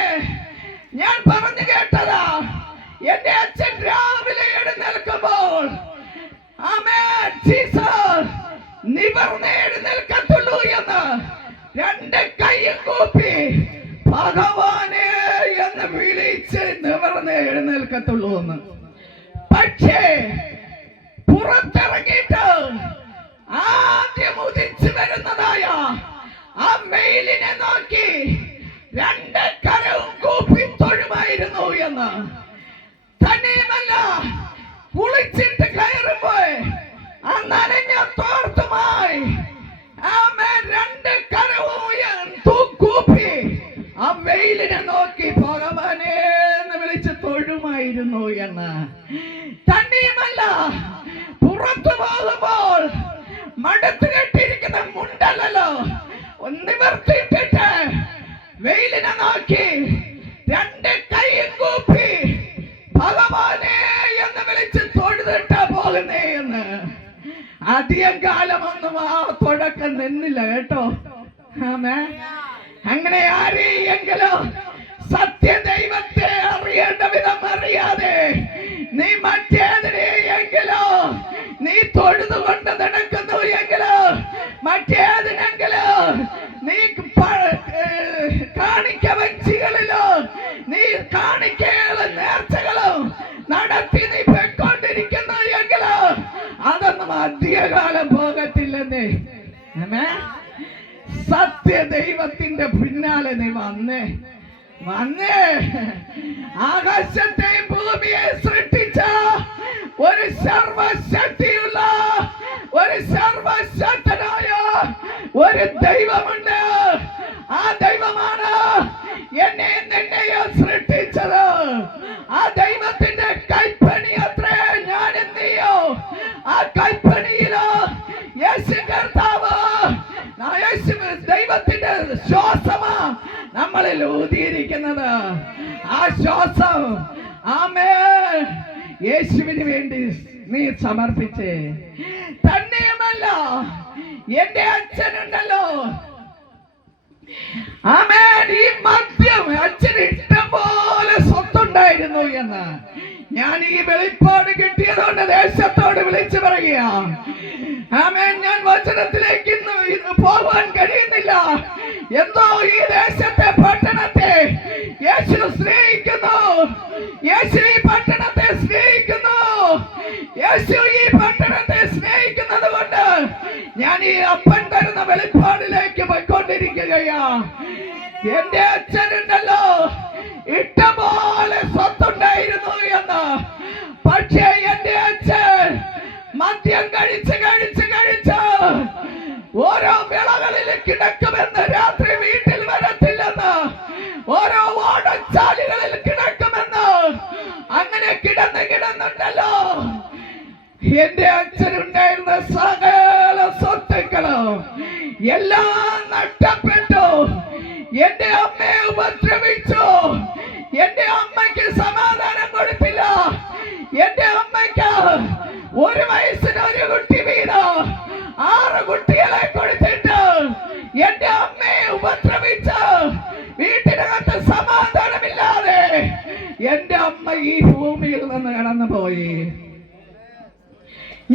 ഞാൻ പറഞ്ഞു കേട്ടതാ, എന്റെ അച്ഛൻ രാവിലെ എഴുന്നേൽക്കുമ്പോൾ ആമേൻ ജീസസ് നിവർന്ന് എഴുന്നേൽക്കത്തുള്ളൂ എന്ന് രണ്ട് കൈയും കൂപ്പി ഭഗവാനെ എന്ന് വിളിച്ച് നിവർന്ന് എഴുന്നേൽക്കത്തുള്ളൂ എന്ന്. പക്ഷേ പുറത്തിറങ്ങിയിട്ട് ആദ്യം ഉദിച്ചു വരുന്നതായ ആ വെയിലിനെ നോക്കി രണ്ട് കരവും കൂപ്പി തൊഴുമായിരുന്നു എന്ന്. തന്നെയുമല്ല, കുളിച്ചിട്ട് കയറുമ്പോ ആ നനഞ്ഞ തോർത്തുമായി ആമേൻ രണ്ട് കരവും കൂപ്പി ആ വെയിലിനെ നോക്കി ഭഗവാനെ എന്ന് വിളിച്ച് തൊഴുമായിരുന്നു എന്ന്. തന്നെയുമല്ല, പുറത്തു പോകുമ്പോൾ മടുത്തു കെട്ടിയിരിക്കുന്ന മുണ്ടല്ലോ നിവർത്തിയിട്ടിട്ട് വെയിലിനെ നോക്കി രണ്ട് കൈയും കൂപ്പി ഭഗവാനെ എന്ന് വിളിച്ച് തൊഴുതിട്ടാ പോകുന്നേ എന്ന്. അധികം കാലമൊന്നും ആ തുടക്കം നിന്നില്ല കേട്ടോ. ആമേ. അങ്ങനെ ആരെയെങ്കിലും സത്യദൈവത്തെ അറിയേണ്ട വിധം അറിയാതെ നീ മറ്റേതിനെയെങ്കിലോ നീ തൊഴുതുകൊണ്ട് നടക്കുന്നു എങ്കിലോ മറ്റേതിനെങ്കിലോ നീ കാണിക്ക വഞ്ചികളിലോ നീ കാണിക്കകളും നേർച്ചകളും നടത്തി നീ പെട്ടോണ്ടിരിക്കുന്നു എങ്കിലോ അതൊന്നും അധികകാലം പോകത്തില്ലെന്നേ. സത്യ ദൈവത്തിന്റെ പിന്നാലെ നീ വന്നേ. വന്നേ ആകാശത്തെ ഭൂമിയെ സൃഷ്ടിച്ച ഒരു സർവശക്തിയുള്ള ഒരു സർവശക്തനായ ഒരു ദൈവമുണ്ട്. ആ ദൈവമാണ് എന്നെ നിന്നെയോ സൃഷ്ടിച്ചത്. ആ ദൈവത്തിന്റെ കൈപ്പണി അത്രേ ഞാൻ എന്തെയോ. ആ കൈപ്പണിയിലോ യേശു കർത്താവ് ദൈവത്തിന്റെ ശ്വാസമാ നമ്മളിൽ ഊതിയിരിക്കുന്നത്. ആ ശ്വാസം ആമേൻ യേശുവിന് വേണ്ടി നീ സമർപ്പിച്ചേ. തന്നെയുമല്ല എന്റെ അച്ഛനുണ്ടല്ലോ, ആമേൻ, ഈ മദ്യം അച്ഛന് ഇഷ്ടംപോലെ സ്വത്തുണ്ടായിരുന്നു എന്ന് ഞാൻ ഈ വെളിപ്പാട് കിട്ടിയതുകൊണ്ട് ദേശത്തോട് വിളിച്ചു പറയുക. ആമേൻ, ഞാൻ വചനത്തിലേക്ക് ഇന്ന് പോകാൻ കഴിയുന്നില്ല. എന്തോ ഈ ദേശത്തെ പട്ടണത്തെ യേശു സ്നേഹിക്കുന്നു. യേശു ഈ പട്ടണത്തെ സ്നേഹിക്കുന്നു. യേശു ഈ പട്ടണത്തെ സ്നേഹിക്കുന്നത് കൊണ്ട് ഞാൻ ഈ അപ്പൻ തരുന്ന വെളിപ്പാടിലേക്ക് പോയിക്കൊണ്ടിരിക്കുകയാ. എന്റെ അച്ഛനുണ്ടല്ലോ ഇഷ്ടംപോലെ സ്വത്തുണ്ടായിരുന്നു എന്ന്. പക്ഷേ എന്റെ അച്ഛൻ മദ്യം കഴിച്ച് ഓരോ വിളകളിൽ കിടക്കുമെന്ന്, രാത്രി വീട്ടിൽ വരത്തില്ലെന്ന്, ഓരോ ഓടച്ചാലുകളിൽ കിടക്കുമെന്ന്, അങ്ങനെ കിടന്നുണ്ടല്ലോ എന്റെ അച്ഛനുണ്ടായിരുന്ന സകല സ്വത്തുക്കളും എല്ലാം നഷ്ടപ്പെട്ടു. എന്റെ അമ്മയെ ഉപദ്രവിച്ചു. എന്റെ അമ്മയ്ക്ക് സമാധാനം കൊടുത്തില്ല. എന്റെ അമ്മയ്ക്ക് 1 വയസ്സിന് 1 കുട്ടി വീതം 6 കുട്ടികളെ കൊടുത്തിട്ട് എന്റെ അമ്മയെ ഉപദ്രവിച്ച് വീട്ടിനകത്ത് സമാധാനമില്ലാതെ എന്റെ അമ്മ ഈ ഭൂമിയിൽ നിന്ന് കടന്നുപോയി.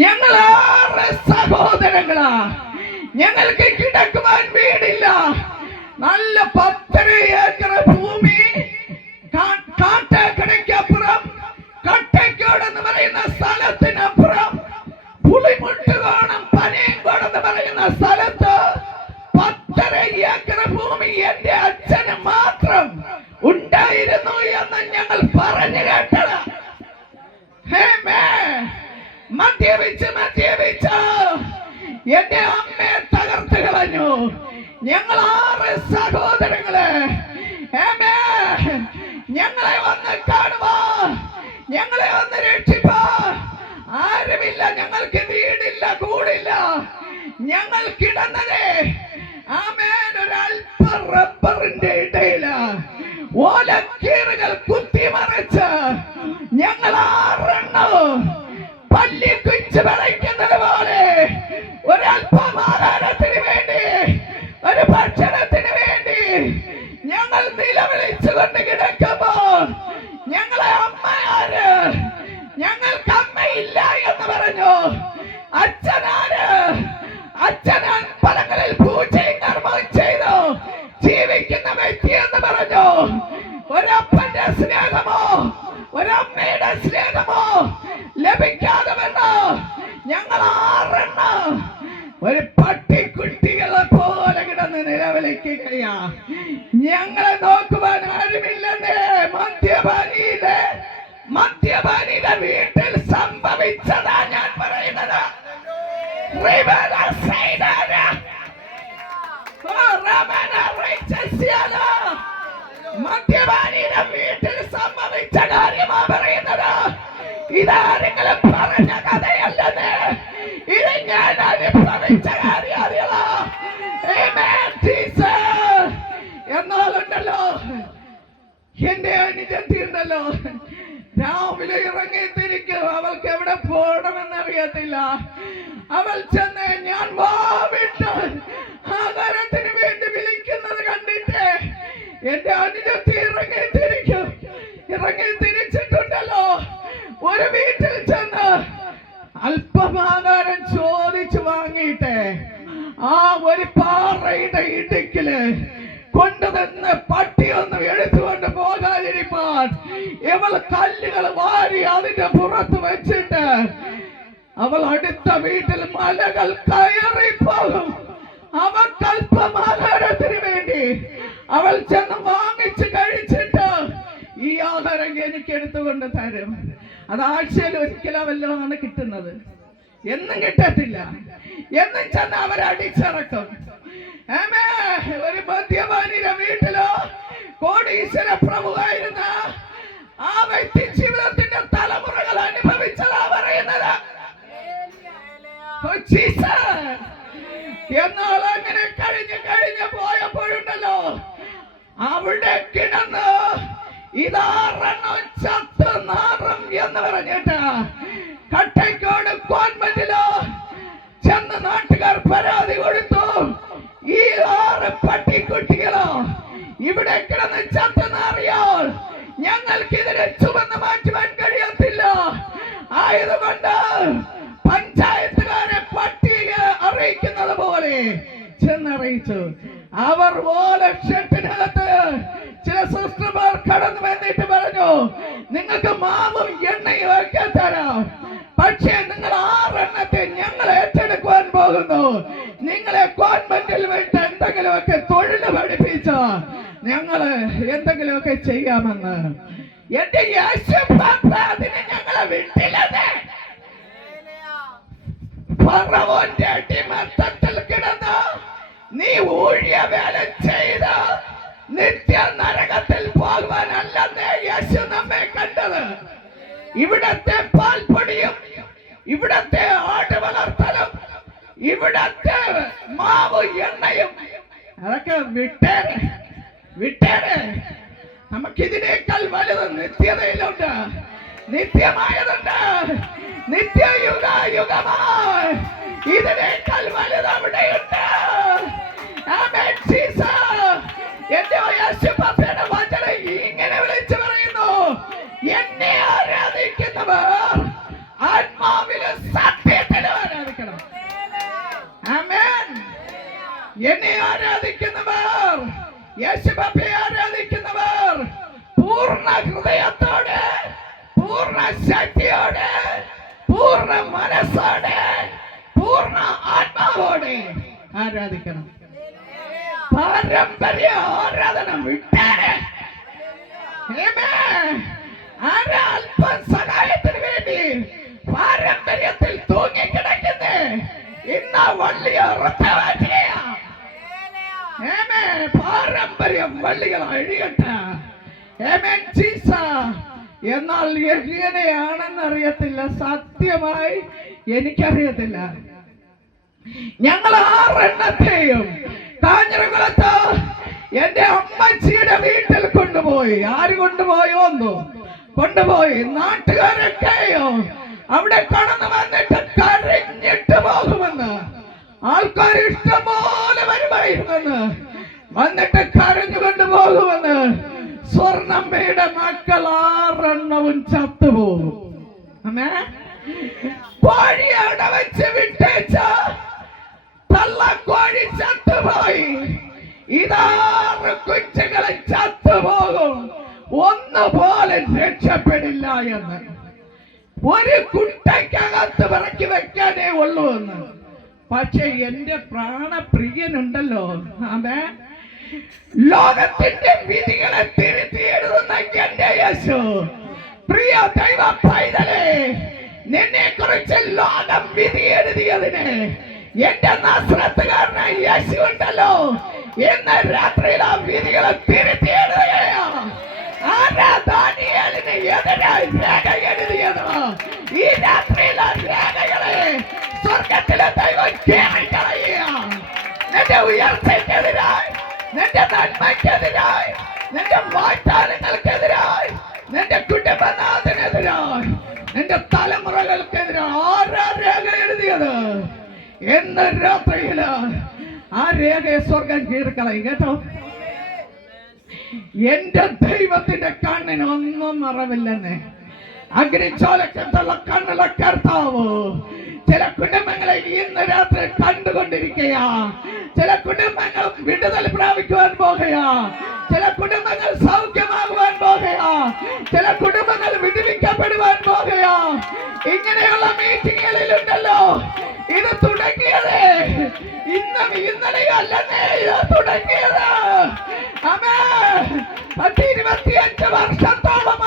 ഞങ്ങൾ 6 സഹോദരങ്ങളാ. ഞങ്ങൾക്ക് കിടക്കുവാൻ വീടില്ല. നല്ല 10 ഏക്കർ ഭൂമി കാട്ടക്കടയ്ക്കപ്പുറം, കട്ടയ്ക്കോട് എന്ന് പറയുന്ന സ്ഥലത്തിനപ്പുറം, പുളിമുട്ടുകോണം പനയങ്കോട് എന്ന് പറയുന്ന സ്ഥലത്ത് 10 ഏക്കർ ഭൂമി എന്റെ അച്ഛന് മാത്രം ഉണ്ടായിരുന്നു എന്ന് ഞങ്ങൾ പറഞ്ഞു കേട്ടത്. മദ്യപിച്ച് എന്റെ അമ്മയെ തകർത്ത് കളഞ്ഞു. ഞങ്ങൾ 6 സഹോദരങ്ങള്. ഞങ്ങളെ വന്ന് കാണുവാ, ഞങ്ങളെ വന്ന് രക്ഷിപ്പാ ആരുമില്ല. ഞങ്ങൾക്ക് വീടില്ല, കൂടില്ല. ഞങ്ങൾ കിടന്നതേ ആമേൻ ഒരൽപ്പ റബ്ബറിന്റെ ഇടയില് ഓലക്കീറുകൾ കുത്തിമറിച്ച് ഞങ്ങൾ 6 എണ്ണം പല്ലി കുഞ്ചു പറിക്കുന്നത് പോലെ ഒരൽപ്പം ആഹാരത്തിന് വേണ്ടി, ഒരു ഭക്ഷണത്തിന് വേണ്ടി ഞങ്ങൾ നിലവിളിച്ചുകൊണ്ട് കിടക്കുമ്പോൾ ഞങ്ങളെ അമ്മയാര്, ഞങ്ങൾക്ക് അമ്മയില്ല എന്ന് പറഞ്ഞു. അച്ഛനാര്? അച്ഛൻ അമ്പലങ്ങളിൽ പൂജയും കർമ്മവും ചെയ്തു ജീവിക്കുന്ന വ്യക്തി എന്ന് പറഞ്ഞു. ഒരപ്പന്റെ സ്നേഹമോ ഒരമ്മയുടെ സ്നേഹമോ ലഭിക്കാതെ വന്ന് ഞങ്ങൾ 6 എണ്ണം ഒരു പട്ടിക്കുട്ടികളെ പോലെ കിടന്ന് നിലവിളിക്കുകയാ. ഞങ്ങളെ നോക്കുവാൻ ആരുമില്ലെന്നേ. മദ്യപാനിയുടെ വീട്ടിൽ സംഭവിച്ചതാ ഞാൻ പറയുന്നത്. മദ്യപാനിയുടെ വീട്ടിൽ സംഭവിച്ച കാര്യമാ പറയുന്നത്. ഇതാരെങ്കിലും പറഞ്ഞ കഥയല്ലെന്ന്. ഇത് ഞാൻ അനുഭവിച്ച കാര്യമാ. എന്നാലുണ്ടല്ലോ എന്റെ അനുജത്തി ഉണ്ടല്ലോ രാവിലെ ഇറങ്ങിത്തിരിക്കും. അവൾക്ക് എവിടെ പോകണമെന്നറിയത്തില്ല. അവൾ ചെന്ന് ഞാൻ വാവിട്ട് ആഹാരത്തിന് വേണ്ടി വിളിക്കുന്നത് കണ്ടിട്ട് എന്റെ അനുജത്തി ഇറങ്ങി തിരിച്ചിട്ടുണ്ടല്ലോ. ഒരു വീട്ടിൽ ചെന്ന് അല്പമാഹാരം ചോദിച്ചു വാങ്ങിയിട്ട് ആ ഒരു പാറയുടെ ഇടുക്കില് കൊണ്ടുവന്ന് പട്ടിയൊന്ന് എടുത്തുകൊണ്ട് പോകാതിരിക്കാൻ ഇവൾ കല്ലുകൾ വാരി അതിന്റെ പുറത്ത് വെച്ചിട്ട് അവൾ അടുത്ത വീട്ടിൽ മലകൾ കയറിപ്പോകും. അവൾക്ക് അല്പമാഹാരത്തിന് വേണ്ടി അവൾ ചെന്ന് വാങ്ങിച്ച് കഴിച്ചിട്ട് ആഹാരം എനിക്ക് എടുത്തുകൊണ്ട് തരും. അത് ആഴ്ചയിൽ ഒരിക്കലോ വല്ലതുമാണ് കിട്ടുന്നത്, എന്നും കിട്ടത്തില്ല. എന്നും ചെന്ന് അവരടിച്ചിറക്കും. ഒരു മദ്യപാനിയുടെ വീട്ടിലോ കോടീശ്വര പ്രഭുവായിരുന്ന ആ വ്യക്തി ജീവിതത്തിന്റെ തലമുറകൾ അനുഭവിച്ചതാ പറയുന്നത്. എന്നാൽ അങ്ങനെ കഴിഞ്ഞ് പോയപ്പോഴുണ്ടല്ലോ, അവിടെ കിടന്ന് ഇതാറെണ്ണം ചത്ത് നാറും എന്ന് പറഞ്ഞിട്ട് കട്ടയ്ക്കോട് കോൺവെന്റിലോ ചെന്ന് നാട്ടുകാർ പരാതി കൊടുത്തു. ഈ 6 പട്ടിക്കുട്ടികളോ ഇവിടെ കിടന്ന് ചത്ത് നാറിയാൽ ഞങ്ങൾക്കിതിനെ ചുമന്ന് മാറ്റുവാൻ കഴിയത്തില്ല. ആയതുകൊണ്ട് പഞ്ചായത്തുകാരെ പട്ടിക അറിയിക്കുന്നത് പോലെ ചെന്നറിയിച്ചു. അവർ പോലെ ഷെട്ടിനകത്ത് ചില സിസ്റ്റർമാർ കടന്നു വന്നിട്ട് പറഞ്ഞു, നിങ്ങൾക്ക് മാവും എണ്ണയും ഒക്കെ തരാം, പക്ഷേ നിങ്ങൾ 6 എണ്ണത്തെ ഞങ്ങൾ ഏറ്റെടുക്കുവാൻ പോകുന്നു. നിങ്ങളെ കോൺവെന്റിൽ വിട്ട് എന്തെങ്കിലുമൊക്കെ തൊഴിൽ പഠിപ്പിച്ചോ ഞങ്ങള് എന്തെങ്കിലുമൊക്കെ ചെയ്യാമെന്ന്. എന്റെ അതിനെ ഞങ്ങളെ വിട്ടില്ലത്. ഫറവോന്റെ അടിമത്തത്തിൽ കിടന്ന് നീ ഊഴിയ വേല ചെയ്ത് നിത്യ നരകത്തിൽ പോകുവാനല്ലെന്നേ യേശു നമ്മെ കണ്ടത്. ഇവിടത്തെ പാൽപ്പൊടിയും ഇവിടത്തെ ആട് വളർത്തലും ഇവിടത്തെ മാവ് എണ്ണയും അതൊക്കെ വിട്ടേരെ. നമുക്കിതിനേക്കാൾ വലുത് നിത്യതയിലുണ്ട്, നിത്യമായതുണ്ട്, നിത്യയുഗമായി ഇതിനേക്കാൾ വലുത് അവിടെയുണ്ട്. എന്റെ യേശുപ്പയുടെ വചനം ഇങ്ങനെ വിളിച്ചു പറയുന്നു, എന്നെ ആരാധിക്കുന്നവർ ആത്മാവിലും സത്യത്തിലും ആരാധിക്കണം. ആമേൻ. എന്നെ ആരാധിക്കുന്നവർ, യേശുപ്പയെ ആരാധിക്കുന്നവർ പൂർണ്ണ ഹൃദയത്തോടെ, പൂർണ്ണ ശക്തിയോടെ, പൂർണ്ണ മനസ്സോടെ, പൂർണ്ണ ആത്മാവോടെ ആരാധിക്കണം. പാരമ്പര്യ ആരാധന വിട്ടേരെ. അല്പം സഹായത്തിന് വേണ്ടി പാരമ്പര്യത്തിൽ തൂങ്ങിക്കിടക്കുന്നേ ഇന്ന് വള്ളിയ പാരമ്പര്യം വള്ളികൾ അഴിയട്ടെ. എന്നാൽ എങ്ങനെയാണെന്നറിയത്തില്ല, സത്യമായി എനിക്കറിയത്തില്ല. ഞങ്ങൾ 6 എണ്ണത്തെയും കാഞ്ഞിരകുളത്ത് എന്റെ അമ്മച്ചിയുടെ വീട്ടിൽ കൊണ്ടുപോയി. ആര് കൊണ്ടുപോയോന്നു കൊണ്ടുപോയി. നാട്ടുകാരൊക്കെയോ അവിടെ കടന്നു വന്നിട്ട് കരഞ്ഞിട്ട് പോകുമെന്ന്, ആൾക്കാർ ഇഷ്ടംപോലെ വരുമായിരുന്നെന്ന്, വന്നിട്ട് കരഞ്ഞുകൊണ്ട് പോകുമെന്ന്. സ്വർണ്ണമ്മയുടെ മക്കൾ 6 എണ്ണവും ചത്തുപോകും. കോഴി അവിടെ വെച്ച് വിട്ടേച്ച തള്ളക്കോഴി ചത്തുപോയി. 6 കുഞ്ഞുങ്ങളെ ചത്തുപോകും, ഒന്നുപോലെ രക്ഷപ്പെടില്ല എന്ന്. ഒരു കുട്ടയ്ക്കകത്ത് പിറക്കി വെക്കാനേ ഉള്ളൂ എന്ന്. പക്ഷെ എന്റെ പ്രാണപ്രിയനുണ്ടല്ലോ, അതെ, ലോകത്തിന്റെ വിധികളെ തിരുത്തി എഴുതുന്ന എന്റെ യേശു. പ്രിയ ദൈവ പൈതലേ, നിന്നെ കുറിച്ച് ലോകം വിധി എഴുതിയതിന് എന്റെ നസ്രത്തുകാരനായ യേശു ഉണ്ടല്ലോ, ഇന്ന് രാത്രിയിൽ ആ വിധികളെ തിരുത്തി എഴുതുകയോ. ദാനിയേലിന് എതിരായി രേഖ എഴുതിയതോ ഈ രാത്രിയിൽ ആ രേഖകളെ സ്വർഗത്തിലെ ദൈവം കേറിക്കളയുക. നിന്റെ ഉയർച്ചയ്ക്കെതിരായി, നിന്റെ നന്മയ്ക്കെതിരായി, നിന്റെ വാഗ്ദാനങ്ങൾക്കെതിരായി, നിന്റെ കുടുംബനാഥനെതിരായി, നിന്റെ തലമുറകൾക്കെതിരായി ആരാ രേഖ എഴുതിയത്? എന്ന് രാത്രിയില് ആ രേഖയെ സ്വർഗം കീറിക്കളയും കേട്ടോ. എന്റെ ദൈവത്തിന്റെ കണ്ണിനൊന്നും മറവില്ലെന്നേ. അഗ്നിച്ചോലക്കത്തുള്ള കണ്ണുള്ള കർത്താവ് ചില കുടുംബങ്ങളെ ഇന്ന് രാത്രി കണ്ടുകൊണ്ടിരിക്കയാ. ചില കുടുംബങ്ങൾ വിടുതൽ പ്രാപിക്കുവാൻ പോകുകയാ. ചില കുടുംബങ്ങൾ സൗഖ്യമാകുവാൻ പോകുകയാ. ചില കുടുംബങ്ങൾ വിടുവിക്കപ്പെടുവാൻ പോകുകയാ. ഇങ്ങനെയുള്ള മീറ്റിങ്ങുകളിലുണ്ടല്ലോ, ഇത് തുടങ്ങിയത് ഇന്നും ഇന്നലെയും അല്ലെന്നേ, ഇത് തുടങ്ങിയത് 25 വർഷത്തോളം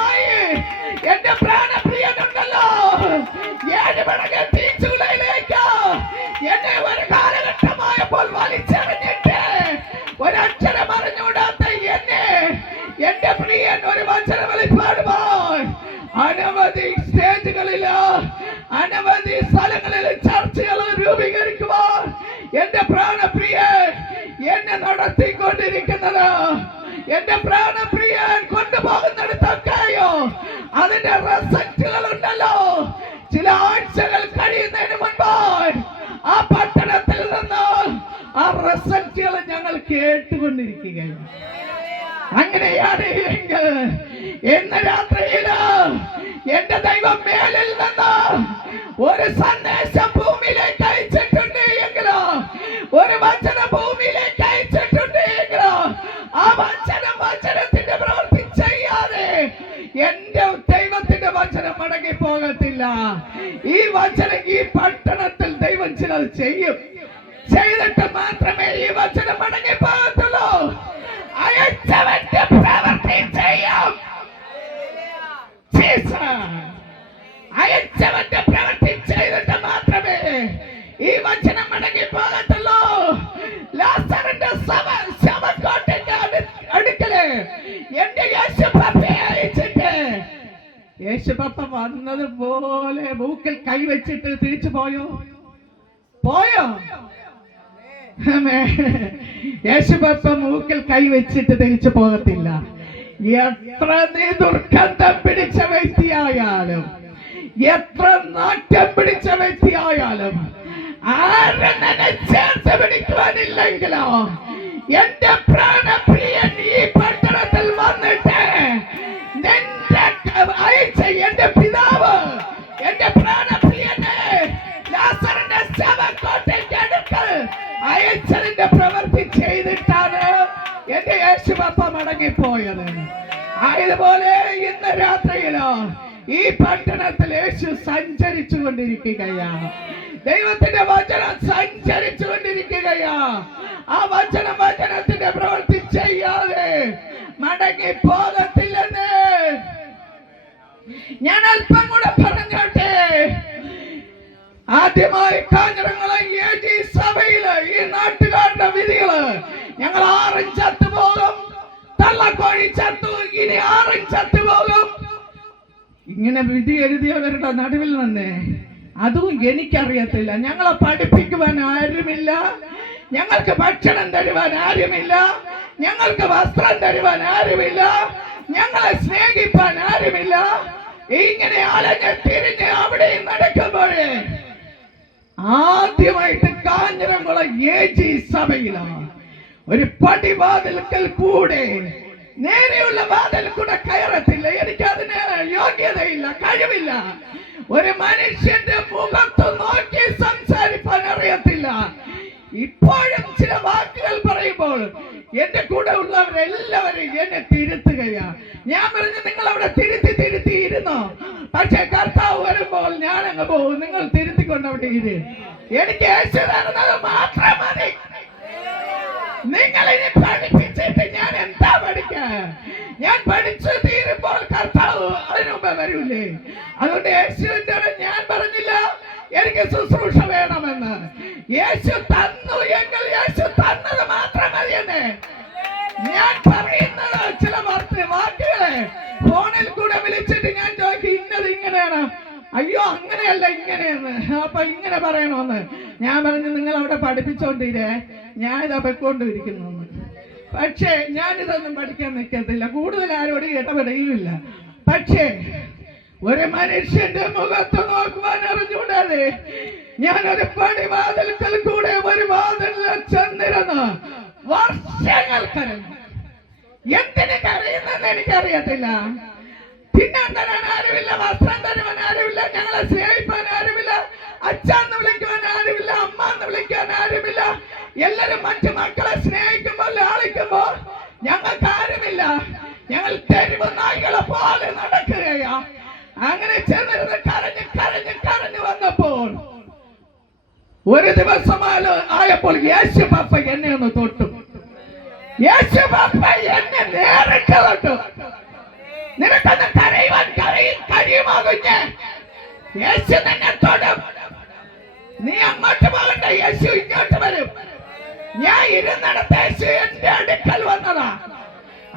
പറയുന്നത്, എന്റെ പ്രാണപ്രിയൻ കൊണ്ടുപോകുന്നിടത്തൊക്കെയോ അതിന്റെ റിസൾട്ടുകൾ ഉണ്ടല്ലോ. ചില ആഴ്ചകൾ കഴിയുന്നതിന് മുൻപ് ആ പട്ടണത്തിൽ നിന്ന് ആ റിസൾട്ടുകൾ ഞങ്ങൾ കേട്ടുകൊണ്ടിരിക്കുകയാണ്. അങ്ങനെയാണ് എങ്കിൽ ഇന്ന് രാത്രിയില് എന്റെ ദൈവം മേലിൽ നിന്ന് ഒരു സന്ദേശം ഭൂമിയിലേക്ക് അയച്ചിട്ടുണ്ട് എങ്കിലോ, ഒരു വചന ഭൂമിയിലേക്ക് അയച്ചിട്ടുണ്ട് എങ്കിലോ, ആ വചനത്തിന്റെ പ്രവൃത്തി ചെയ്യാതെ എന്റെ ദൈവത്തിന്റെ വചനം മടങ്ങി പോകത്തില്ല. ഈ വചനം ഈ പട്ടണത്തിൽ ദൈവം ചിലത് ചെയ്യും. ചെയ്തിട്ട് മാത്രമേ ഈ വചനം മടങ്ങി പോകത്തുള്ളൂ. അയച്ചവന്റെ പ്രവൃത്തി ചെയ്യും. അയച്ചവന്റെ പ്രവൃത്തി ചെയ്തിട്ട് മാത്രമേ ഈ വചനം മടങ്ങി പോകത്തുള്ളൂ. ലാസറിന്റെ ശവക്കോട്ടയ്ക്ക് അടുക്കല് എന്റെ യേശുപ്പയെ അയച്ചിട്ട് യേശുപ്പ വന്നതുപോലെ മൂക്കിൽ കൈവച്ചിട്ട് തിരിച്ചു പോയോ? യേശുപ്പ മൂക്കിൽ കൈവച്ചിട്ട് തിരിച്ചു പോകത്തില്ല. എത്ര നീ ദുർഗന്ധം പിടിച്ച വ്യക്തിയായാലും, എത്ര നാട്യം പിടിച്ച വ്യക്തിയായാലും, ആരും തന്നെ ചേർത്ത് പിടിക്കുവാനില്ലെങ്കിലോ, എന്റെ പ്രാണപ്രിയൻ ഈ പട്ടണത്തിൽ വന്നിട്ട് അയച്ച എന്റെ പിതാവ് എന്റെ പ്രാണപ്രിയനെ ലാസറിന്റെ ശവക്കോട്ടയ്ക്ക് അടുക്കൽ അയച്ചതിന്റെ പ്രവൃത്തി ചെയ്തിട്ടാണ് എന്റെ യേശുപ്പ മടങ്ങിപ്പോയത്. അതുപോലെ ഇന്ന് രാത്രിയിലോ ഈ പട്ടണത്തിൽ യേശു സഞ്ചരിച്ചു കൊണ്ടിരിക്കുകയാണ്. ദൈവത്തിന്റെ വചനം സഞ്ചരിച്ചു കൊണ്ടിരിക്കുകയാ. ആ വചനത്തിന്റെ പ്രവൃത്തി ചെയ്യാതെ മടങ്ങി പോകത്തില്ലെന്ന് ഞാൻ അല്പം കൂടെ പറഞ്ഞോട്ടെ. ആദ്യമായി കാഞ്ഞിരങ്ങളെ സഭയില് ഈ നാട്ടുകാരുടെ വിധികള്, ഞങ്ങൾ 6 ചത്തുപോകും, തള്ളക്കോഴി ചത്തു, ഇനി 6 ചത്തുപോകും, ഇങ്ങനെ വിധി എഴുതിയവരുടെ നടുവിൽ നിന്ന് അതും എനിക്കറിയത്തില്ല. ഞങ്ങളെ പഠിപ്പിക്കുവാൻ ആരുമില്ല, ഞങ്ങൾക്ക് ഭക്ഷണം തരുവാൻ ആരുമില്ല, ഞങ്ങൾക്ക് വസ്ത്രം തരുവാൻ ആരുമില്ല, ഞങ്ങളെ സ്നേഹിപ്പാൻ ആരുമില്ല. ഇങ്ങനെ അലഞ്ഞ് തിരിഞ്ഞ് അവിടെ നടക്കുമ്പോഴേ ആദ്യമായിട്ട് കാഞ്ഞിരംകുളം സഭയിലാണ് ഒരു പടിവാതിൽക്കൽ കൂടെ, നേരെയുള്ള വാതിൽ കൂടെ കയറത്തില്ല. എനിക്ക് അതിന് യോഗ്യതയില്ല, കഴിവില്ല. ഒരു മനുഷ്യന്റെ മുഖത്ത് നോക്കി സംസാരിക്കാൻ അറിയത്തില്ല. ഇപ്പോഴും ചില വാക്കുകൾ പറയുമ്പോൾ എന്റെ കൂടെ ഉള്ളവരെല്ലാവരും എന്നെ തിരുത്തുകയാ. ഞാൻ പറഞ്ഞു, നിങ്ങൾ അവിടെ തിരുത്തി ഇരുന്നോ, പക്ഷെ കർത്താവ് വരുമ്പോൾ ഞാൻ അങ്ങ് പോകും, നിങ്ങൾ തിരുത്തിക്കൊണ്ട് അവിടെ ഇരു. എനിക്ക് യേശു തരുന്നത് മാത്രം മതി. നിങ്ങൾ ഇനി പഠിപ്പിച്ചിട്ട് ഞാൻ എന്താ പഠിക്കാ? ഞാൻ പഠിച്ചു തീരുമ്പോൾ കർത്താവ് അതിനു മുമ്പ് വരൂലേ? അതുകൊണ്ട് യേശുവിന്റെ ഞാൻ പറഞ്ഞില്ല എനിക്ക് ശുശ്രൂഷ വേണമെന്ന്. യേശു തന്നു എങ്കിൽ യേശു തന്നത് മാത്രം മതിയെന്ന് ഞാൻ പറയുന്നത്. ചില വാക്കുകളെ ഫോണിൽ കൂടെ വിളിച്ചിട്ട് ഞാൻ ചോദിക്കും, ഇന്നത് ഇങ്ങനെയാണ്, അയ്യോ അങ്ങനെയല്ല ഇങ്ങനെയെന്ന്, അപ്പൊ ഇങ്ങനെ പറയണമെന്ന്. ഞാൻ പറഞ്ഞു, നിങ്ങൾ അവിടെ പഠിപ്പിച്ചോണ്ടിരേ, ഞാൻ ഇതാ പൊയ്ക്കൊണ്ടിരിക്കുന്നു. പക്ഷേ ഞാനിതൊന്നും പഠിക്കാൻ നിൽക്കത്തില്ല, കൂടുതൽ ആരോടും ഇടപെടുകയുമില്ല. പക്ഷേ ഒരു മനുഷ്യന്റെ മുഖത്ത് നോക്കുവാൻ അറിഞ്ഞുകൂടാതെ ഞാനൊരു പടിവാതിൽക്കൽ കൂടെ ഒരു വാതിലിൽ ചെന്നിരുന്ന് വർഷങ്ങൾ കരഞ്ഞു. എന്തിന് കരയുന്നെന്ന് എനിക്കറിയത്തില്ല. തിന്നാൻ തരാൻ ആരുമില്ല, വസ്ത്രം തരുവാൻ ആരുമില്ല, ഞങ്ങളെ സ്നേഹിപ്പാൻ ആരുമില്ല, അച്ഛന്ന് വിളിക്കുവാൻ ആരുമില്ല, അമ്മ എന്ന് വിളിക്കാൻ ആരുമില്ല. എല്ലാരും മറ്റു മക്കളെ സ്നേഹിക്കുമ്പോൾ ലാളിക്കുമ്പോൾ ഞങ്ങൾക്ക് ആരുമില്ല. ഞങ്ങൾ തെരുവ് നായ്കളെ പോലെ നടക്കുകയാ. അങ്ങനെ ചെന്നിരുന്ന് കരഞ്ഞു വന്നപ്പോൾ ഒരു ദിവസം ആയപ്പോൾ യേശുപ്പ എന്നെ ഒന്ന് തൊട്ടു. യേശുപ്പ എന്നെ നേരിട്ട് തൊട്ടു. നിനക്കൊന്ന് കരയുവാൻ കഴിയുമോ കുഞ്ഞ്? യേശു നിന്നെ തൊടും. നീ അങ്ങോട്ട് പോകണ്ട, യേശു ഇങ്ങോട്ട് വരും. ഞാൻ ഇരുന്നിടത്ത് യേശു എന്റെ അടുക്കൽ വന്നതാ.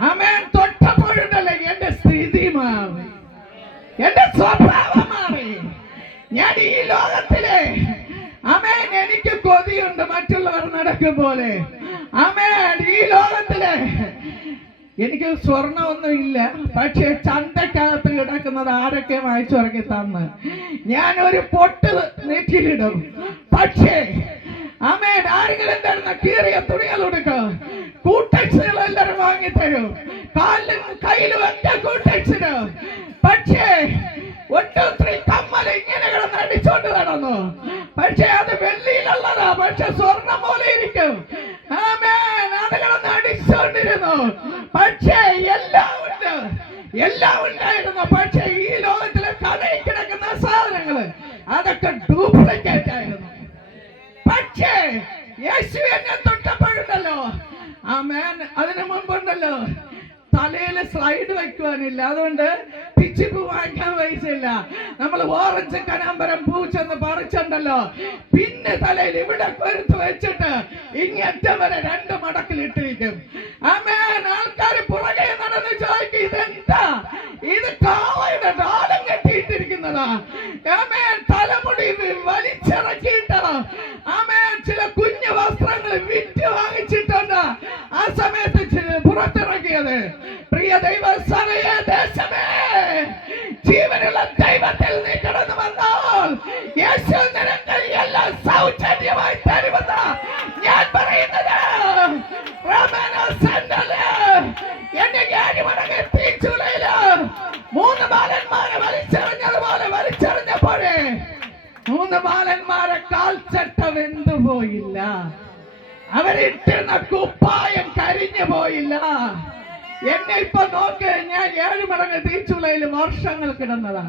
ആമേൻ. തൊട്ടപ്പോഴുണ്ടല്ലേ എന്റെ സ്ഥിതി മാറി, എന്റെ സ്വഭാവം മാറി. ഞാൻ ഈ ലോകത്തിലെ ആമേൻ എനിക്ക് കൊതിയുണ്ട് മറ്റുള്ളവർ നടക്കും പോലെ. ആമേൻ. ഈ ലോകത്തില് എനിക്ക് സ്വർണ്ണമൊന്നും ഇല്ല, പക്ഷെ ചന്തക്കകത്ത് കിടക്കുന്നത് ആരൊക്കെ വായിച്ചുറക്കി തന്ന് ഞാനൊരു പൊട്ട് നെറ്റിയിലിടും. പക്ഷേ ആമേൻ, ആരെങ്കിലും തരുന്ന കീറിയ തുണികൾ കൊടുക്കും, കൂട്ടക്സുകൾ എല്ലാവരും വാങ്ങിത്തരും, കാലിലും കയ്യിലും ഒക്കെ കൂട്ടക്സിന്. പക്ഷേ ഒട്ടൊത്തിരി കമ്മൽ ഇങ്ങനെ കിടന്ന് അടിച്ചോണ്ട് നടന്നു. പക്ഷെ അത് വെള്ളിയിലുള്ളതാ, പക്ഷെ സ്വർണം പോലെ ഇരിക്കും. ആമേൻ, അത് കിടന്ന് അടിച്ചോണ്ടിരുന്നു. പക്ഷേ എല്ലാം ഉണ്ടായിരുന്നു. പക്ഷെ ഈ ലോകത്തിലെ കടയിൽ കിടക്കുന്ന സാധനങ്ങള് അതൊക്കെ ഡ്യൂപ്ലിക്കേറ്റ് ആയിരുന്നു. പക്ഷേ യേശു എന്നെ തൊട്ടപ്പോഴുണ്ടല്ലോ, ആമേൻ, അതിനു മുമ്പുണ്ടല്ലോ തലയിൽ സ്ലൈഡ് വെക്കുവാനില്ല, അതുകൊണ്ട് പിച്ചിപ്പൂ വാങ്ങിക്കാൻ പൈസയില്ല. നമ്മൾ ഓറഞ്ച് കനാമ്പരം പൂ ചെന്ന് പറിച്ചുണ്ടല്ലോ, പിന്നെ തലയിൽ ഇവിടെ കൊരുത്ത് വെച്ചിട്ട് ഇങ്ങറ്റം വരെ 2 മടക്കിലിട്ടിരിക്കും. ആമേൻ, ആൾക്കാർ പുറകെ നടന്ന് ചോദിക്കും, ഇതെന്താ? ഇത് കാളയുടെ ഡാലം കെട്ടിയിട്ടിരിക്കുന്നതാ. ആമേൻ, തലമുടി വലിച്ചിറക്കിയിട്ട് ആമേൻ ചില കുഞ്ഞു വസ്ത്രങ്ങൾ വിറ്റ് വാങ്ങിച്ചിട്ടുണ്ട്. ആ സമയത്ത് പുറത്തിറക്കിയത്. പ്രിയ ദൈവസഭയെ, ദേശമേ, ജീവനുള്ള ദൈവത്തിൽ നീ കടന്നു വന്നാൽ യേശു നിനക്ക് എല്ലാം സൗജന്യമായി തരുമെന്ന് ഞാൻ പറയുന്നത്. എന്നെ 7 മടങ്ങ് തീച്ചുളയില് 3 ബാലന്മാരെ വലിച്ചെറിഞ്ഞതുപോലെ വലിച്ചെറിഞ്ഞപ്പോഴേ 3 ബാലന്മാരെ കാൽച്ചട്ട വെന്തുപോയില്ല, അവരിട്ടിരുന്ന കുപ്പായം കരിഞ്ഞു പോയില്ല. എന്നെ ഇപ്പൊ നോക്ക്, ഞാൻ 7 മടങ്ങ് തീച്ചുളയിൽ വർഷങ്ങൾ കിടന്നതാ.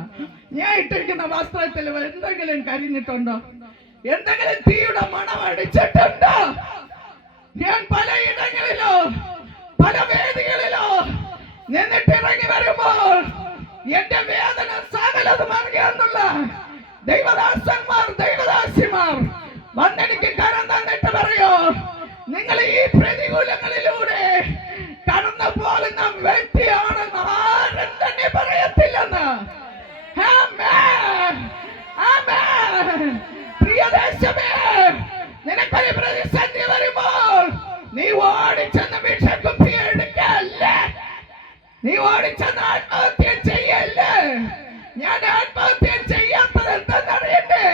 ഞാൻ ഇട്ടിരിക്കുന്ന വസ്ത്രത്തിൽ എന്തെങ്കിലും കരിഞ്ഞിട്ടുണ്ടോ? എന്തെങ്കിലും തീയുടെ മണം അടിച്ചിട്ടുണ്ടോ? ഞാൻ പലയിടങ്ങളിലോ പല വേദികളിലോ നിന്നിട്ടിറങ്ങി വരുമ്പോൾ എന്റെ വേദന സകലതും അറിയാന്നുള്ള ദൈവദാസന്മാർ, ദൈവദാസിമാർ വന്നെനിക്ക് കരം തന്നിട്ട് പറയോ, നിങ്ങൾ ഈ പ്രതികൂലങ്ങളിലൂടെ കടന്നു പോകുന്ന വ്യക്തിയാണെന്ന് ആരും തന്നെ പറയത്തില്ലെന്ന്. പ്രിയദേശമേ, നിനക്കൊരു പ്രതിസന്ധി വരുമ്പോൾ നീ ഓടിച്ചെന്ന് വിഷക്കുപ്പി എടുക്കല്ലേ, നീ ഓടിച്ചെന്ന് ആത്മഹത്യ ചെയ്യല്ലേ. ഞാൻ ആത്മഹത്യ ചെയ്യാത്തത് എന്തെന്നറിയണ്ടേ?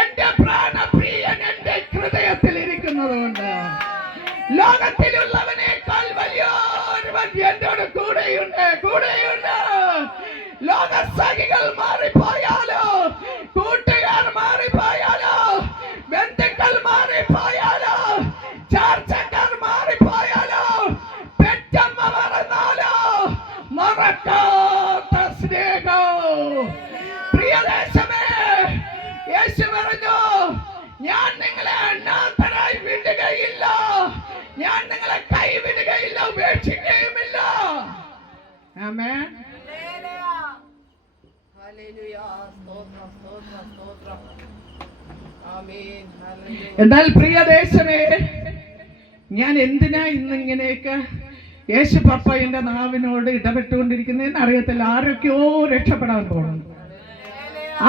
എന്റെ പ്രാണപ്രിയൻ എന്റെ ഹൃദയത്തിൽ ഇരിക്കുന്നത് കൊണ്ട്. ലോകത്തിലുള്ളവനേക്കാൾ വലിയൊരുവൻ എന്നോട് കൂടെയുണ്ട്. ലോകസഖികൾ മാറിപ്പോയാലോ, കൂട്ടുകാർ മാറിപ്പോയാലോ, ബന്ധുക്കൾ മാറിപ്പോയാലോ, ചാർച്ചക്കാർ മാറിപ്പോയാലോ, പെറ്റമ്മ മറന്നാലോ, മറക്കാത്ത സ്നേഹം. പ്രിയദേശമേ, യേശു പറഞ്ഞു, ഞാൻ നിങ്ങളെ അനാഥരായി വിടുകയില്ല, ഞാൻ നിങ്ങളെ കൈവിടുകയില്ല, ഉപേക്ഷിക്കുകയുമില്ല. ആമേൻ. എന്നാൽ പ്രിയദേശമേ, ഞാൻ എന്തിനാ ഇന്നിങ്ങനെയൊക്കെ യേശു പപ്പ എന്റെ നാവിനോട് ഇടപെട്ടുകൊണ്ടിരിക്കുന്നതെന്ന് അറിയത്തില്ല. ആരൊക്കെയോ രക്ഷപ്പെടാൻ പോകണം,